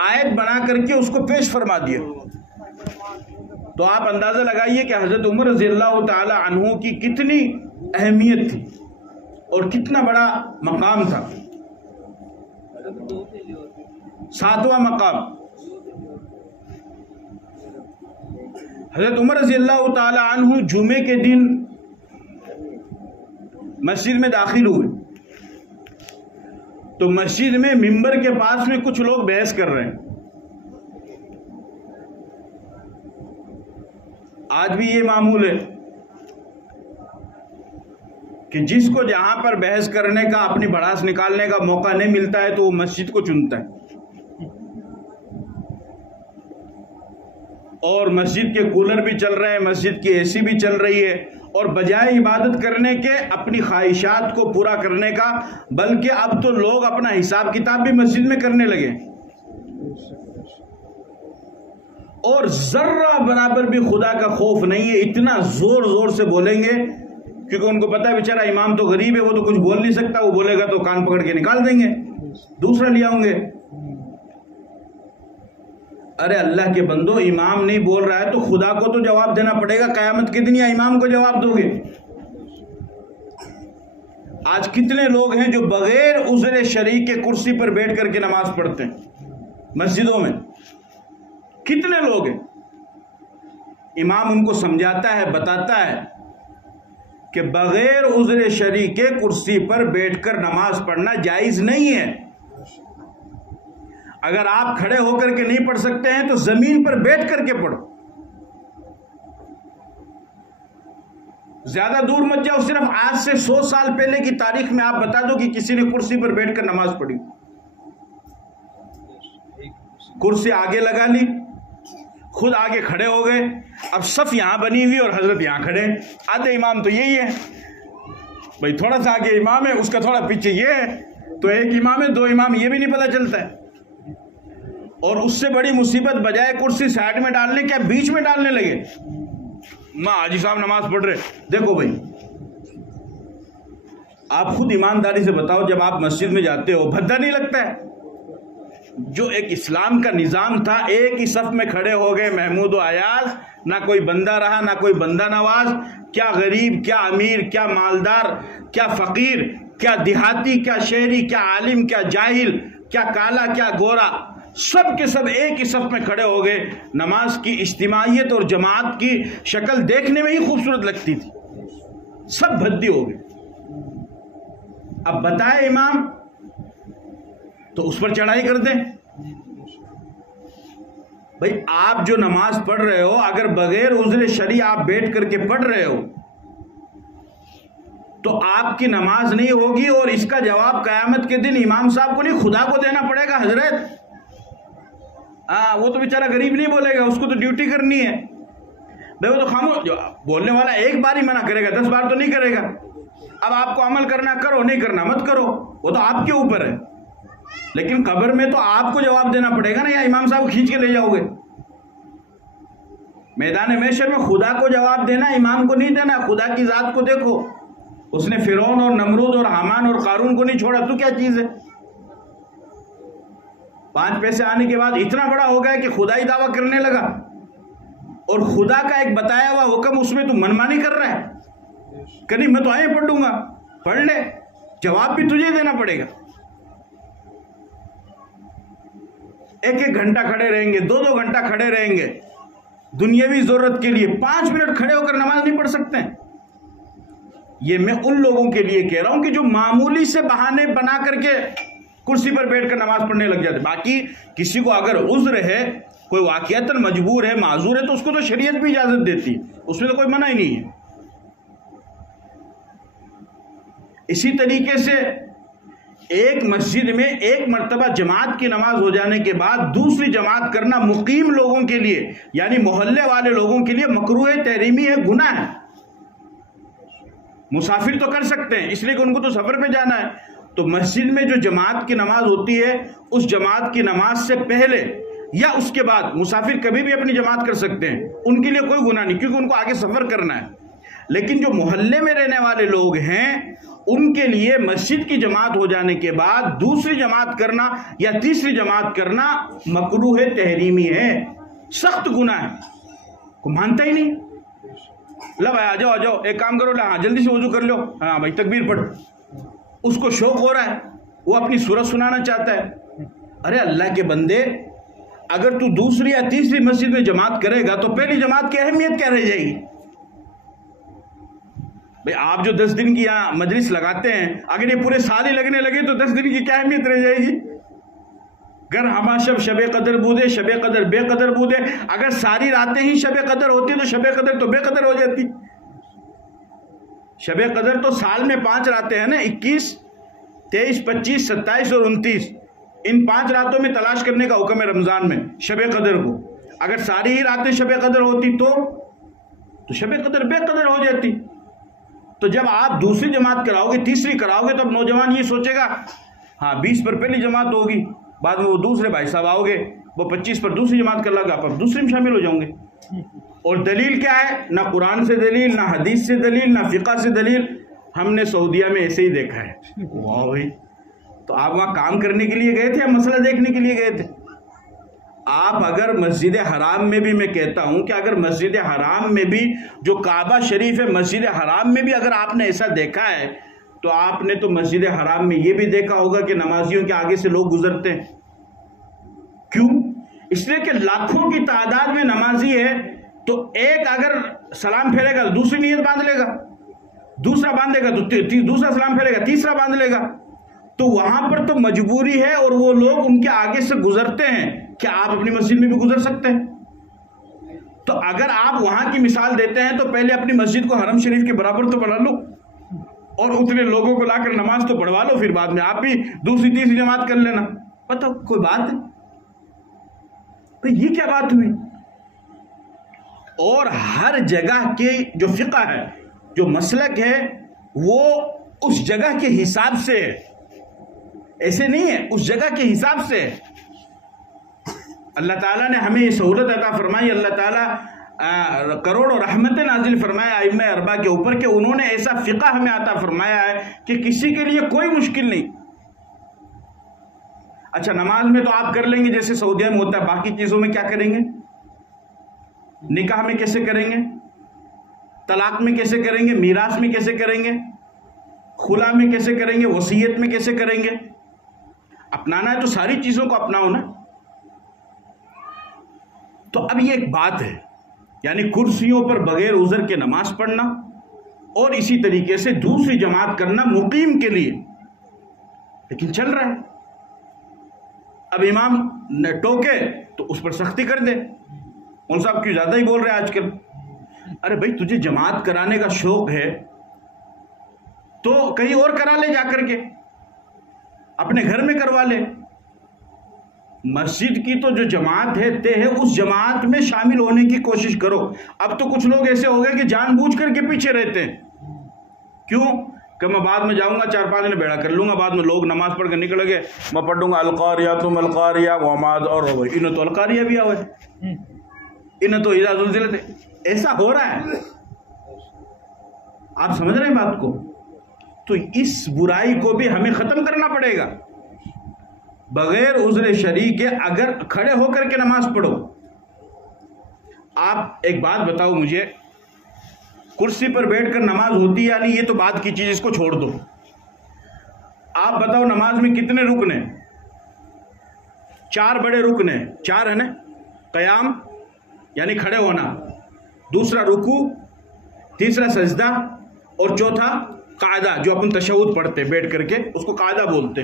آیت بنا کر کے اس کو پیش فرما دیا۔ تو آپ اندازہ لگائیے کہ حضرت عمر رضی اللہ تعالیٰ عنہ کی کتنی اہمیت تھی اور کتنا بڑا مقام تھا۔ 7واں مقام، حضرت عمر رضی اللہ تعالیٰ عنہ جمعے کے دن مسجد میں داخل ہوئے تو مسجد میں ممبر کے پاس میں کچھ لوگ بحث کر رہے ہیں۔ آج بھی یہ معمول ہے کہ جس کو جہاں پر بحث کرنے کا، اپنی بھڑاس نکالنے کا موقع نہیں ملتا ہے تو وہ مسجد کو چنتا ہے۔ اور مسجد کے کولر بھی چل رہے ہیں، مسجد کی اے سی بھی چل رہی ہے، اور بجائے عبادت کرنے کے اپنی خواہشات کو پورا کرنے کا، بلکہ اب تو لوگ اپنا حساب کتاب بھی مسجد میں کرنے لگے، اور ذرہ برابر بھی خدا کا خوف نہیں ہے، اتنا زور زور سے بولیں گے کیونکہ ان کو پتا ہے بیچارہ امام تو غریب ہے، وہ تو کچھ بول نہیں سکتا، وہ بولے گا تو کان پکڑ کے نکال دیں گے، دوسرا لے آؤں گے۔ ارے اللہ کے بندو، امام نہیں بول رہا ہے تو خدا کو تو جواب دینا پڑے گا قیامت کے دن، یا امام کو جواب دو گے؟ آج کتنے لوگ ہیں جو بغیر عذر شرعی کے کرسی پر بیٹھ کر کے نماز پڑھتے ہیں مسجدوں میں؟ کتنے لوگ ہیں؟ امام ان کو سمجھاتا ہے، بتاتا ہے کہ بغیر عذر شرعی کے کرسی پر بیٹھ کر نماز پڑھنا جائز نہیں ہے۔ اگر آپ کھڑے ہو کر کے نہیں پڑھ سکتے ہیں تو زمین پر بیٹھ کر کے پڑھو، زیادہ دور مت جاؤ، صرف آج سے 100 سال پہلے کی تاریخ میں آپ بتا دو کہ کسی نے کرسی پر بیٹھ کر نماز پڑھی، کرسی آگے لگا لی، خود آگے کھڑے ہو گئے، اب صف یہاں بنی ہوئی اور حضرت یہاں کھڑے، آدھے امام تو یہی ہے بھائی، تھوڑا سا آگے امام ہے، اس کا تھوڑا پیچھے یہ ہے، تو ایک امام ہے، 2 امام، یہ بھی نہیں پتہ چلتا ہے۔ اور اس سے بڑی مصیبت، بجائے کرسی سائڈ میں ڈالنے کیا بیچ میں ڈالنے لگے۔ ماں حاجی صاحب نماز پڑھ رہے، دیکھو بھائی آپ خود ایمانداری سے بتاؤ، جب آپ مسجد میں جاتے ہو بھدا نہیں لگتا ہے؟ جو ایک اسلام کا نظام تھا، ایک ہی صف میں کھڑے ہو گئے محمود و ایاز، نہ کوئی بندہ رہا نہ کوئی بندہ نواز، کیا غریب کیا امیر، کیا مالدار کیا فقیر، کیا دیہاتی کیا شہری، کیا عالم کیا جاہل، کیا کالا کیا گورا، سب کے سب ایک ہی صف میں کھڑے ہو گئے۔ نماز کی اجتماعیت اور جماعت کی شکل دیکھنے میں ہی خوبصورت لگتی تھی، سب بھدی ہو گئے۔ اب بتائے امام تو اس پر چڑھائی کر دیں۔ بھائی آپ جو نماز پڑھ رہے ہو، اگر بغیر عذر شرعی آپ بیٹھ کر کے پڑھ رہے ہو تو آپ کی نماز نہیں ہوگی، اور اس کا جواب قیامت کے دن امام صاحب کو نہیں خدا کو دینا پڑے گا۔ حضرت وہ تو بیچارہ غریب نہیں بولے گا، اس کو تو ڈیوٹی کرنی ہے بھائی، وہ تو خاموش، بولنے والا ایک بار ہی منع کرے گا، 10 بار تو نہیں کرے گا۔ اب آپ کو عمل کرنا کرو، نہیں کرنا مت کرو، وہ تو آپ کے اوپر ہے، لیکن قبر میں تو آپ کو جواب دینا پڑے گا نا، یا امام صاحب کھینچ کے لے جاؤ گے؟ میدان محشر میں خدا کو جواب دینا، امام کو نہیں دینا۔ خدا کی ذات کو دیکھو، اس نے فرعون اور نمرود اور حامان اور قارون کو نہیں چھوڑا، تو کیا چیز ہے؟ 5 پیسے آنے کے بعد اتنا بڑا ہو گیا کہ خدائی دعویٰ کرنے لگا، اور خدا کا ایک بتایا ہوا حکم اس میں تو منمانی کر رہا ہے کہ نہیں میں تو آئے پڑھ دوں گا، پڑھ لے، جواب بھی تجھے دینا پڑے گا۔ 1-1 گھنٹہ کھڑے رہیں گے، 2-2 گھنٹہ کھڑے رہیں گے دنیاوی ضرورت کے لیے، 5 منٹ کھڑے ہو کر نماز نہیں پڑھ سکتے ہیں۔ یہ میں ان لوگوں کے لیے کہہ رہا ہوں کہ جو معمولی سے بہانے بنا کر کے کرسی پر بیٹھ کر نماز پڑھنے لگ جاتے۔ باقی کسی کو اگر عذر ہے، کوئی واقعتاً مجبور ہے، معذور ہے، تو اس کو تو شریعت بھی اجازت دیتی ہے، اس میں تو کوئی منع ہی نہیں ہے۔ اسی طریقے سے ایک مسجد میں ایک مرتبہ جماعت کی نماز ہو جانے کے بعد دوسری جماعت کرنا مقیم لوگوں کے لیے، یعنی محلے والے لوگوں کے لیے مکروہ تحریمی ہے، گناہ ہے۔ مسافر تو کر سکتے ہیں، اس لیے کہ ان کو تو سفر پہ جانا ہے، تو مسجد میں جو جماعت کی نماز ہوتی ہے، اس جماعت کی نماز سے پہلے یا اس کے بعد مسافر کبھی بھی اپنی جماعت کر سکتے ہیں، ان کے لیے کوئی گناہ نہیں، کیونکہ ان کو آگے سفر کرنا ہے۔ لیکن جو محلے میں رہنے والے لوگ ہیں، ان کے لیے مسجد کی جماعت ہو جانے کے بعد دوسری جماعت کرنا یا تیسری جماعت کرنا مکروہ تحریمی ہے، سخت گناہ ہے، کو مانتا ہی نہیں۔ لو بھائی آ جاؤ ایک کام کرو، ہاں جلدی سے وضو کر لو، ہاں بھائی تکبیر پڑھ، اس کو شوق ہو رہا ہے، وہ اپنی سورت سنانا چاہتا ہے۔ ارے اللہ کے بندے، اگر تو دوسری یا تیسری مسجد میں جماعت کرے گا تو پہلی جماعت کی اہمیت کیا رہ جائے گی؟ بھئی آپ جو 10 دن کی یہاں مجلس لگاتے ہیں، اگر یہ پورے سال ہی لگنے لگے تو 10 دن کی کیا اہمیت رہ جائے گی؟ گر ہما شب قدر بودے، شب قدر بے قدر بودے، اگر ساری راتیں ہی شب قدر ہوتی تو شب قدر تو بے قدر ہو جاتی۔ شب قدر تو سال میں 5 راتیں ہیں نا، 21، 23، 25، 27 اور 29، ان 5 راتوں میں تلاش کرنے کا حکم ہے رمضان میں شب قدر کو۔ اگر ساری ہی راتیں شب قدر ہوتی تو شب قدر بے قدر ہو جاتی. تو جب آپ دوسری جماعت کراؤ گے، تیسری کراؤ گے، تو اب نوجوان یہ سوچے گا ہاں 20 پر پہلی جماعت ہوگی، بعد میں وہ دوسرے بھائی صاحب آؤ گے، وہ 25 پر دوسری جماعت کر لگا، آپ دوسری میں شامل ہو جاؤں گے. اور دلیل کیا ہے؟ نہ قرآن سے دلیل، نہ حدیث سے دلیل، نہ فقہ سے دلیل. ہم نے سعودیہ میں ایسے ہی دیکھا ہے. واہ بھائی، تو آپ وہاں کام کرنے کے لیے گئے تھے یا مسئلہ دیکھنے کے لیے گئے تھے؟ آپ اگر مسجد حرام میں بھی، میں کہتا ہوں کہ اگر مسجد حرام میں بھی جو کعبہ شریف ہے، مسجد حرام میں بھی اگر آپ نے ایسا دیکھا ہے تو آپ نے تو مسجد حرام میں یہ بھی دیکھا ہوگا کہ نمازیوں کے آگے سے لوگ گزرتے ہیں. کیوں؟ اس لیے کہ لاکھوں کی تعداد میں نمازی ہے، تو ایک اگر سلام پھیرے گا تو دوسری نیت باندھ لے گا، دوسرا باندھے گا تو دوسرا سلام پھیرے گا، تیسرا باندھ لے گا. تو وہاں پر تو مجبوری ہے، اور وہ لوگ ان کے آگے سے گزرتے ہیں. کیا آپ اپنی مسجد میں بھی گزر سکتے ہیں؟ تو اگر آپ وہاں کی مثال دیتے ہیں تو پہلے اپنی مسجد کو حرم شریف کے برابر تو بنا لو، اور اتنے لوگوں کو لا کر نماز تو پڑھوا لو، پھر بعد میں آپ بھی دوسری تیسری جماعت کر لینا. بتاؤ کوئی بات ہے؟ تو یہ کیا بات ہوئی؟ اور ہر جگہ کے جو فقہ ہے، جو مسلک ہے، وہ اس جگہ کے حساب سے ہے، ایسے نہیں ہے، اس جگہ کے حساب سے ہے. اللہ تعالیٰ نے ہمیں یہ سہولت عطا فرمائی، اللہ تعالیٰ کروڑوں رحمتیں نازل فرمایا ائمہ اربعہ کے اوپر کہ انہوں نے ایسا فقہ ہمیں عطا فرمایا ہے کہ کسی کے لیے کوئی مشکل نہیں. اچھا نماز میں تو آپ کر لیں گے جیسے سعودیہ میں ہوتا ہے، باقی چیزوں میں کیا کریں گے؟ نکاح میں کیسے کریں گے؟ طلاق میں کیسے کریں گے؟ میراث میں کیسے کریں گے؟ خلا میں کیسے کریں گے؟ وصیت میں کیسے کریں گے؟ اپنانا ہے تو ساری چیزوں کو اپناؤ نا. تو اب یہ ایک بات ہے، یعنی کرسیوں پر بغیر عذر کے نماز پڑھنا، اور اسی طریقے سے دوسری جماعت کرنا مقیم کے لیے، لیکن چل رہا ہے. اب امام ٹوکے تو اس پر سختی کر دے. ان صاحب کیوں زیادہ ہی بول رہے ہیں آج کل؟ ارے بھائی تجھے جماعت کرانے کا شوق ہے تو کہیں اور کرا لے، جا کر کے اپنے گھر میں کروا لے. مسجد کی تو جو جماعت ہے طے ہے، اس جماعت میں شامل ہونے کی کوشش کرو. اب تو کچھ لوگ ایسے ہو گئے کہ جان بوجھ کر کے پیچھے رہتے ہیں. کیوں کہ میں بعد میں جاؤں گا 4-5 دن بیڑا کر لوں گا، بعد میں لوگ نماز پڑھ کے نکل گئے، میں پڑھ دوں گا القاریہ تم القاریہ وماد، اور انہیں تو القاریہ بھی آئے، انہیں تو اذا زلزلت. ایسا ہو رہا ہے، آپ سمجھ رہے ہیں بات کو؟ تو اس برائی کو بھی ہمیں ختم کرنا پڑے گا. بغیر عذر شرعی کے اگر کھڑے ہو کر کے نماز پڑھو. آپ ایک بات بتاؤ مجھے، کرسی پر بیٹھ کر نماز ہوتی ہے یا نہیں؟ یہ تو بات کی چیز، اس کو چھوڑ دو. آپ بتاؤ نماز میں کتنے رکن ہیں؟ 4 بڑے رکن ہیں، 4 ہے نا. قیام یعنی کھڑے ہونا، دوسرا رکوع، تیسرا سجدہ، اور چوتھا قاعدہ جو اپن تشہد پڑھتے بیٹھ کر کے، اس کو قاعدہ بولتے.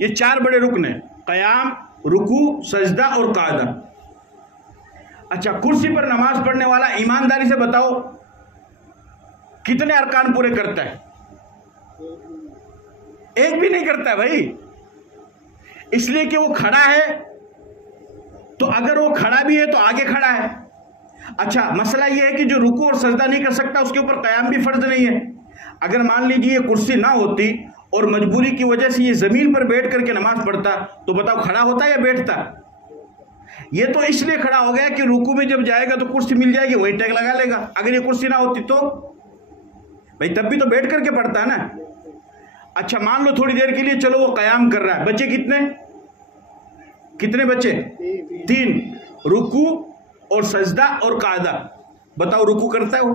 یہ 4 بڑے رکن ہیں، قیام، رکوع، سجدہ اور قاعدہ. اچھا کرسی پر نماز پڑھنے والا ایمانداری سے بتاؤ کتنے ارکان پورے کرتا ہے؟ ایک بھی نہیں کرتا ہے بھائی. اس لیے کہ وہ کھڑا ہے، تو اگر وہ کھڑا بھی ہے تو آگے کھڑا ہے. اچھا مسئلہ یہ ہے کہ جو رکوع اور سجدہ نہیں کر سکتا اس کے اوپر قیام بھی فرض نہیں ہے. اگر مان لیجیے یہ کرسی نہ ہوتی اور مجبوری کی وجہ سے یہ زمین پر بیٹھ کر کے نماز پڑھتا تو بتاؤ کھڑا ہوتا یا بیٹھتا؟ یہ تو اس لیے کھڑا ہو گیا کہ رکوع میں جب جائے گا تو کرسی مل جائے گی، وہی ٹیک لگا لے گا. اگر یہ کرسی نہ ہوتی تو بھائی تب بھی تو بیٹھ کر کے پڑھتا ہے نا. اچھا مان لو تھوڑی دیر کے لیے چلو وہ قیام کر رہا ہے، بچے کتنے بچے؟ 3. رکوع اور سجدہ اور قاعدہ. بتاؤ رکوع کرتا ہے وہ؟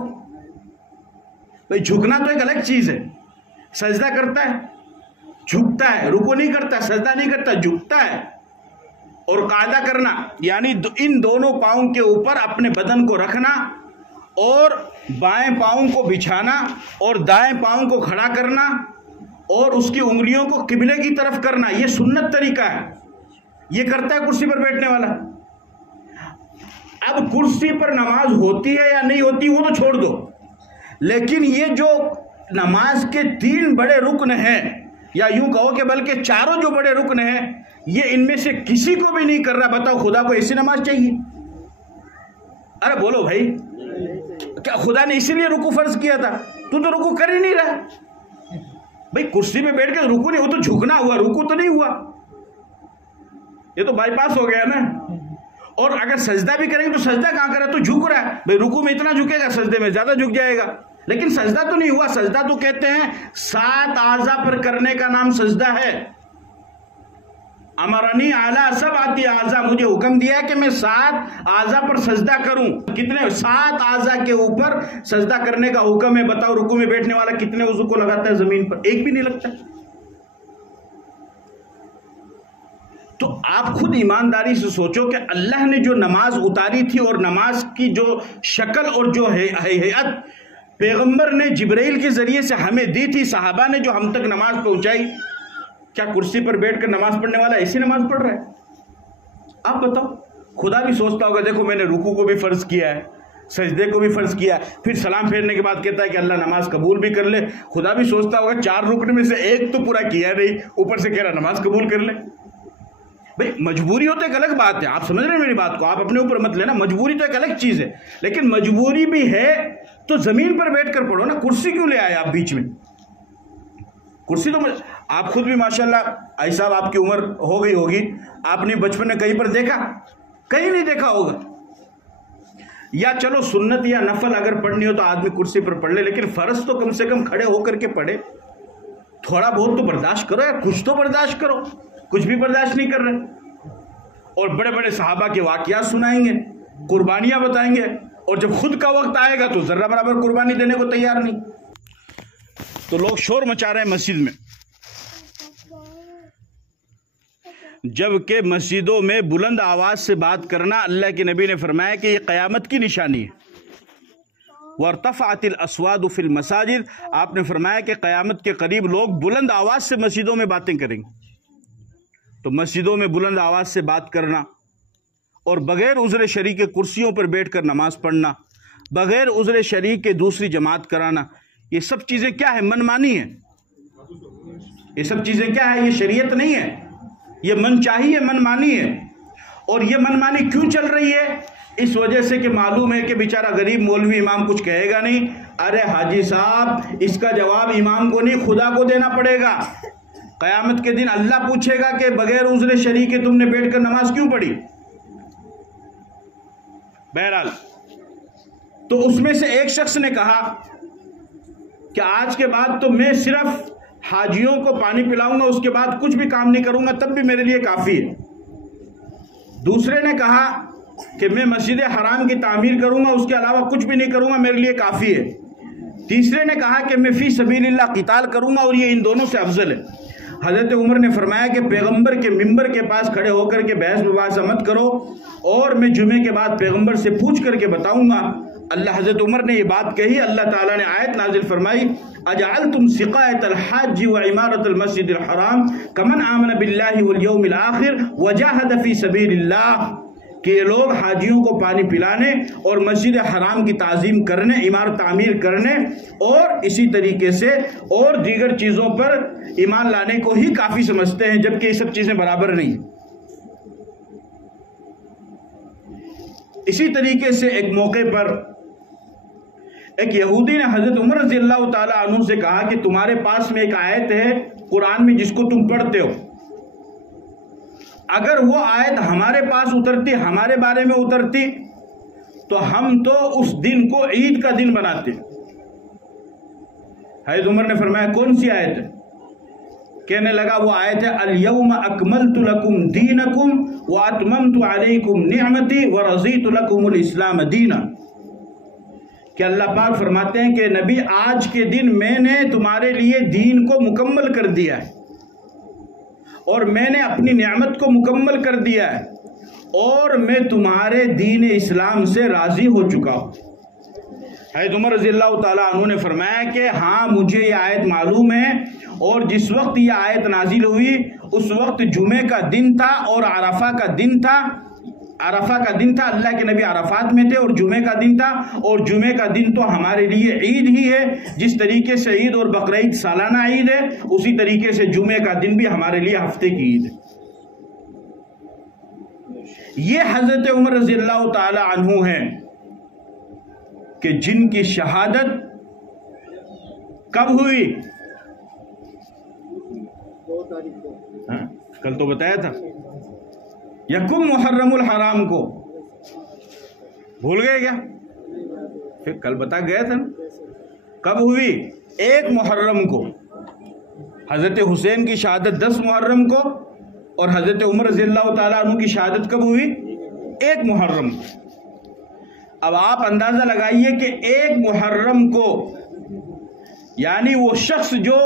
بھائی جھکنا تو ایک الگ چیز ہے. سجدہ کرتا ہے، جھکتا ہے. رکوع نہیں کرتا، سجدہ نہیں کرتا، جھکتا ہے. اور قاعدہ کرنا یعنی ان دونوں پاؤں کے اوپر اپنے بدن کو رکھنا، اور بائیں پاؤں کو بچھانا اور دائیں پاؤں کو کھڑا کرنا، اور اس کی انگلیوں کو قبلے کی طرف کرنا. یہ سنت طریقہ ہے. یہ کرتا ہے کرسی پر بیٹھنے والا. اب کرسی پر نماز ہوتی ہے یا نہیں ہوتی وہ تو چھوڑ دو، لیکن یہ جو نماز کے 3 بڑے رکن ہیں، یا یوں کہو کہ بلکہ 4 جو بڑے رکن ہیں، یہ ان میں سے کسی کو بھی نہیں کر رہا. بتاؤ خدا کو ایسی نماز چاہیے؟ ارے بولو بھائی، کیا خدا نے اسی لیے رکوع فرض کیا تھا؟ تو رکوع کر ہی نہیں رہا بھائی، کرسی پہ بیٹھ کے رکوع نہیں، وہ تو جھکنا ہوا، رکوع تو نہیں ہوا، یہ تو بائی پاس ہو گیا نا۔ اور اگر سجدہ بھی کریں گے تو سجدہ کہاں کرا؟ تو جھک رہا ہے بھائی، رکوع میں اتنا جھکے گا، سجدے میں زیادہ جھک جائے گا، لیکن سجدہ تو نہیں ہوا۔ سجدہ تو کہتے ہیں 7 اعضاء پر کرنے کا نام سجدہ ہے۔ امرنی اعلیٰ 7 اعضاء، مجھے حکم دیا ہے کہ میں 7 اعضاء پر سجدہ کروں۔ کتنے؟ 7 اعضاء کے اوپر سجدہ کرنے کا حکم ہے۔ بتاؤ رکوع میں بیٹھنے والا کتنے عضو کو لگاتا ہے زمین پر؟ ایک بھی نہیں لگتا۔ تو آپ خود ایمانداری سے سوچو کہ اللہ نے جو نماز اتاری تھی اور نماز کی جو شکل اور جو ہیئت پیغمبر نے جبرائیل کے ذریعے سے ہمیں دی تھی، صحابہ نے جو ہم تک نماز پہنچائی، کیا کرسی پر بیٹھ کر نماز پڑھنے والا ایسی نماز پڑھ رہا ہے؟ آپ بتاؤ۔ خدا بھی سوچتا ہوگا دیکھو میں نے رکوع کو بھی فرض کیا ہے، سجدے کو بھی فرض کیا ہے، پھر سلام پھیرنے کے بعد کہتا ہے کہ اللہ نماز قبول بھی کر لے۔ خدا بھی سوچتا ہوگا 4 رکن میں سے ایک تو پورا کیا نہیں، اوپر سے کہہ رہا نماز قبول کر لے۔ بھئی مجبوری ہو تو ایک الگ بات ہے، آپ سمجھ رہے ہیں میری بات کو، آپ اپنے اوپر مت لینا، مجبوری تو ایک الگ چیز ہے، لیکن مجبوری بھی ہے تو زمین پر بیٹھ کر پڑھو نا، کرسی کیوں لے آئے آپ بیچ میں؟ کرسی تو آپ خود بھی ماشاءاللہ آئی صاحب آپ کی عمر ہو گئی ہوگی، آپ نے بچپن میں کہیں پر دیکھا؟ کہیں نہیں دیکھا ہوگا۔ یا چلو سنت یا نفل اگر پڑھنی ہو تو آدمی کرسی پر پڑھ لے، لیکن فرض تو کم سے کم کھڑے ہو کر کے پڑھے۔ تھوڑا بہت تو برداشت کرو یا کچھ تو برداشت کرو، کچھ بھی برداشت نہیں کر رہے۔ اور بڑے بڑے صحابہ کے واقعات سنائیں گے، قربانیاں بتائیں گے، اور جب خود کا وقت آئے گا تو ذرہ برابر قربانی دینے کو تیار نہیں۔ تو لوگ شور مچا رہے ہیں مسجد میں، جبکہ مسجدوں میں بلند آواز سے بات کرنا اللہ کے نبی نے فرمایا کہ یہ قیامت کی نشانی ہے۔ وَارْتَفَعَتِ الْأَصْوَاتُ فِي الْمَسَاجِدِ، آپ نے فرمایا کہ قیامت کے قریب لوگ بلند آواز سے مسجدوں میں باتیں کریں گے۔ تو مسجدوں میں بلند آواز سے بات کرنا اور بغیر عذر شرعی کے کرسیوں پر بیٹھ کر نماز پڑھنا، بغیر عذر شرعی کے دوسری جماعت کرانا، یہ سب چیزیں کیا ہے؟ من مانی ہے۔ یہ سب چیزیں کیا ہے؟ یہ شریعت نہیں ہے، یہ من چاہی ہے، من مانی ہے۔ اور یہ من مانی کیوں چل رہی ہے؟ اس وجہ سے کہ معلوم ہے کہ بیچارہ غریب مولوی امام کچھ کہے گا نہیں، ارے حاجی صاحب اس کا جواب امام کو نہیں خدا کو دینا پڑے گا۔ قیامت کے دن اللہ پوچھے گا کہ بغیر عذر شرعی کے تم نے بیٹھ کر نماز کیوں پڑھی؟ بہرحال تو اس میں سے ایک شخص نے کہا کہ آج کے بعد تو میں صرف حاجیوں کو پانی پلاؤں گا، اس کے بعد کچھ بھی کام نہیں کروں گا، تب بھی میرے لیے کافی ہے۔ دوسرے نے کہا کہ میں مسجد حرام کی تعمیر کروں گا، اس کے علاوہ کچھ بھی نہیں کروں گا، میرے لیے کافی ہے۔ تیسرے نے کہا کہ میں فی سبیل اللہ قتال کروں گا، اور یہ ان دونوں سے افضل ہے۔ حضرت عمر نے فرمایا کہ پیغمبر کے ممبر کے پاس کھڑے ہو کر کے بحث مباحثہ مت کرو، اور میں جمعے کے بعد پیغمبر سے پوچھ کر کے بتاؤں گا۔ اللہ حضرت عمر نے یہ بات کہی، اللہ تعالیٰ نے آیت نازل فرمائی، اجعلتم سقایۃ الحاج وعمارۃ المسجد الحرام کمن آمن باللہ والیوم الآخر وجاہد فی سبیل اللہ، کہ یہ لوگ حاجیوں کو پانی پلانے اور مسجد حرام کی تعظیم کرنے، عمارت تعمیر کرنے اور اسی طریقے سے اور دیگر چیزوں پر ایمان لانے کو ہی کافی سمجھتے ہیں، جبکہ یہ سب چیزیں برابر نہیں۔ اسی طریقے سے ایک موقع پر ایک یہودی نے حضرت عمر رضی اللہ تعالیٰ عنہ سے کہا کہ تمہارے پاس میں ایک آیت ہے قرآن میں جس کو تم پڑھتے ہو، اگر وہ آیت ہمارے پاس اترتی، ہمارے بارے میں اترتی، تو ہم تو اس دن کو عید کا دن بناتے۔ حضرت عمر نے فرمایا کون سی آیت ہے؟ کہنے لگا وہ آیت ہے الیوم اکملت لکم دینکم واتممت علیکم نعمتی ورضیت لکم الاسلام دینا، کہ اللہ پاک فرماتے ہیں کہ نبی آج کے دن میں نے تمہارے لیے دین کو مکمل کر دیا ہے، اور میں نے اپنی نعمت کو مکمل کر دیا ہے، اور میں تمہارے دین اسلام سے راضی ہو چکا ہوں۔ حضرت عمر رضی اللہ تعالیٰ عنہ نے فرمایا کہ ہاں مجھے یہ آیت معلوم ہے، اور جس وقت یہ آیت نازل ہوئی اس وقت جمعے کا دن تھا اور عرفہ کا دن تھا۔ عرفہ کا دن تھا، اللہ کے نبی عرفات میں تھے، اور جمعے کا دن تھا، اور جمعے کا دن تو ہمارے لیے عید ہی ہے۔ جس طریقے سے عید اور بقرعید سالانہ عید ہے، اسی طریقے سے جمعے کا دن بھی ہمارے لیے ہفتے کی عید ہے۔ یہ حضرت عمر رضی اللہ تعالی عنہ ہیں کہ جن کی شہادت کب ہوئی؟ 2 تاریخ کو. ہاں کل تو بتایا تھا، یکم محرم الحرام کو. بھول گئے کیا؟ پھر کل بتا گیا تھا نا. کب ہوئی؟ 1 محرم کو. حضرت حسین کی شہادت 10 محرم کو، اور حضرت عمر رضی اللہ تعالیٰ عنہ کی شہادت کب ہوئی؟ 1 محرم کو. اب آپ اندازہ لگائیے کہ 1 محرم کو، یعنی وہ شخص جو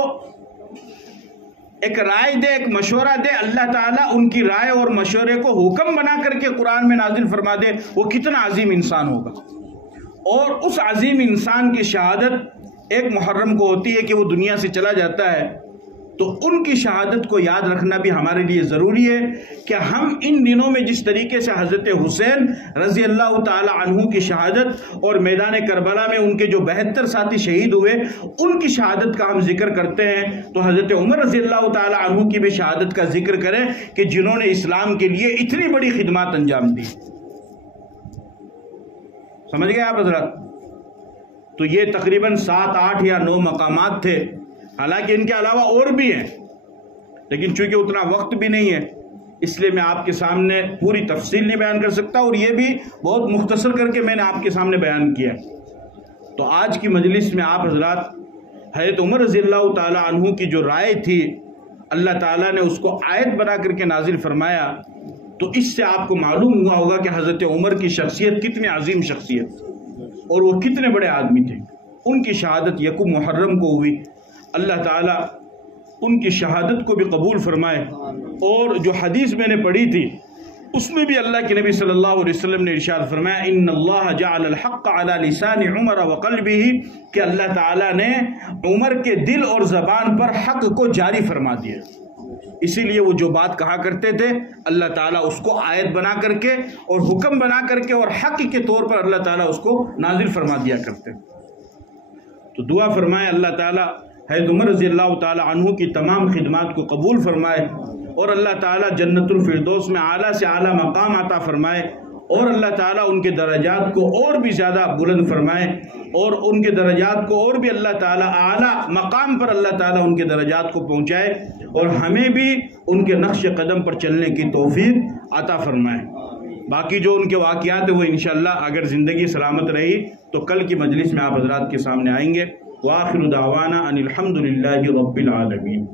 ایک رائے دے، ایک مشورہ دے، اللہ تعالیٰ ان کی رائے اور مشورے کو حکم بنا کر کے قرآن میں نازل فرما دے، وہ کتنا عظیم انسان ہوگا. اور اس عظیم انسان کی شہادت 1 محرم کو ہوتی ہے کہ وہ دنیا سے چلا جاتا ہے. تو ان کی شہادت کو یاد رکھنا بھی ہمارے لیے ضروری ہے کہ ہم ان دنوں میں جس طریقے سے حضرت حسین رضی اللہ تعالی عنہ کی شہادت اور میدان کربلا میں ان کے جو 72 ساتھی شہید ہوئے ان کی شہادت کا ہم ذکر کرتے ہیں، تو حضرت عمر رضی اللہ تعالی عنہ کی بھی شہادت کا ذکر کریں کہ جنہوں نے اسلام کے لیے اتنی بڑی خدمات انجام دی. سمجھ گئے آپ حضرات؟ تو یہ تقریباً 7، 8 یا 9 مقامات تھے. حالانکہ ان کے علاوہ اور بھی ہیں، لیکن چونکہ اتنا وقت بھی نہیں ہے اس لیے میں آپ کے سامنے پوری تفصیل نہیں بیان کر سکتا، اور یہ بھی بہت مختصر کر کے میں نے آپ کے سامنے بیان کیا. تو آج کی مجلس میں آپ حضرات حضرت عمر رضی اللہ تعالی عنہ کی جو رائے تھی اللہ تعالیٰ نے اس کو آیت بنا کر کے نازل فرمایا. تو اس سے آپ کو معلوم ہوا ہوگا کہ حضرت عمر کی شخصیت کتنی عظیم شخصیت اور وہ کتنے بڑے آدمی تھے. ان کی شہادت 1 محرم کو ہوئی. اللہ تعالیٰ ان کی شہادت کو بھی قبول فرمائے. اور جو حدیث میں نے پڑھی تھی اس میں بھی اللہ کے نبی صلی اللہ علیہ وسلم نے ارشاد فرمایا ان اللہ جعل الحق علی لسان عمر وقلبہ، کہ اللہ تعالیٰ نے عمر کے دل اور زبان پر حق کو جاری فرما دیا. اسی لیے وہ جو بات کہا کرتے تھے اللہ تعالیٰ اس کو آیت بنا کر کے اور حکم بنا کر کے اور حق کے طور پر اللہ تعالیٰ اس کو نازل فرما دیا کرتے. تو دعا فرمائے اللہ تعالیٰ حضرت عمر رضی اللہ تعالی عنہ کی تمام خدمات کو قبول فرمائے، اور اللہ تعالیٰ جنت الفردوس میں اعلیٰ سے اعلیٰ مقام عطا فرمائے، اور اللہ تعالیٰ ان کے درجات کو اور بھی زیادہ بلند فرمائے، اور ان کے درجات کو اور بھی اللہ تعالیٰ اعلیٰ مقام پر اللہ تعالیٰ ان کے درجات کو پہنچائے، اور ہمیں بھی ان کے نقش قدم پر چلنے کی توفیق عطا فرمائے. باقی جو ان کے واقعات ہیں وہ انشاءاللہ اگر زندگی سلامت رہی تو کل کی مجلس میں آپ حضرات کے سامنے آئیں گے. وآخر دعوانا ان الحمد للہ رب العالمین.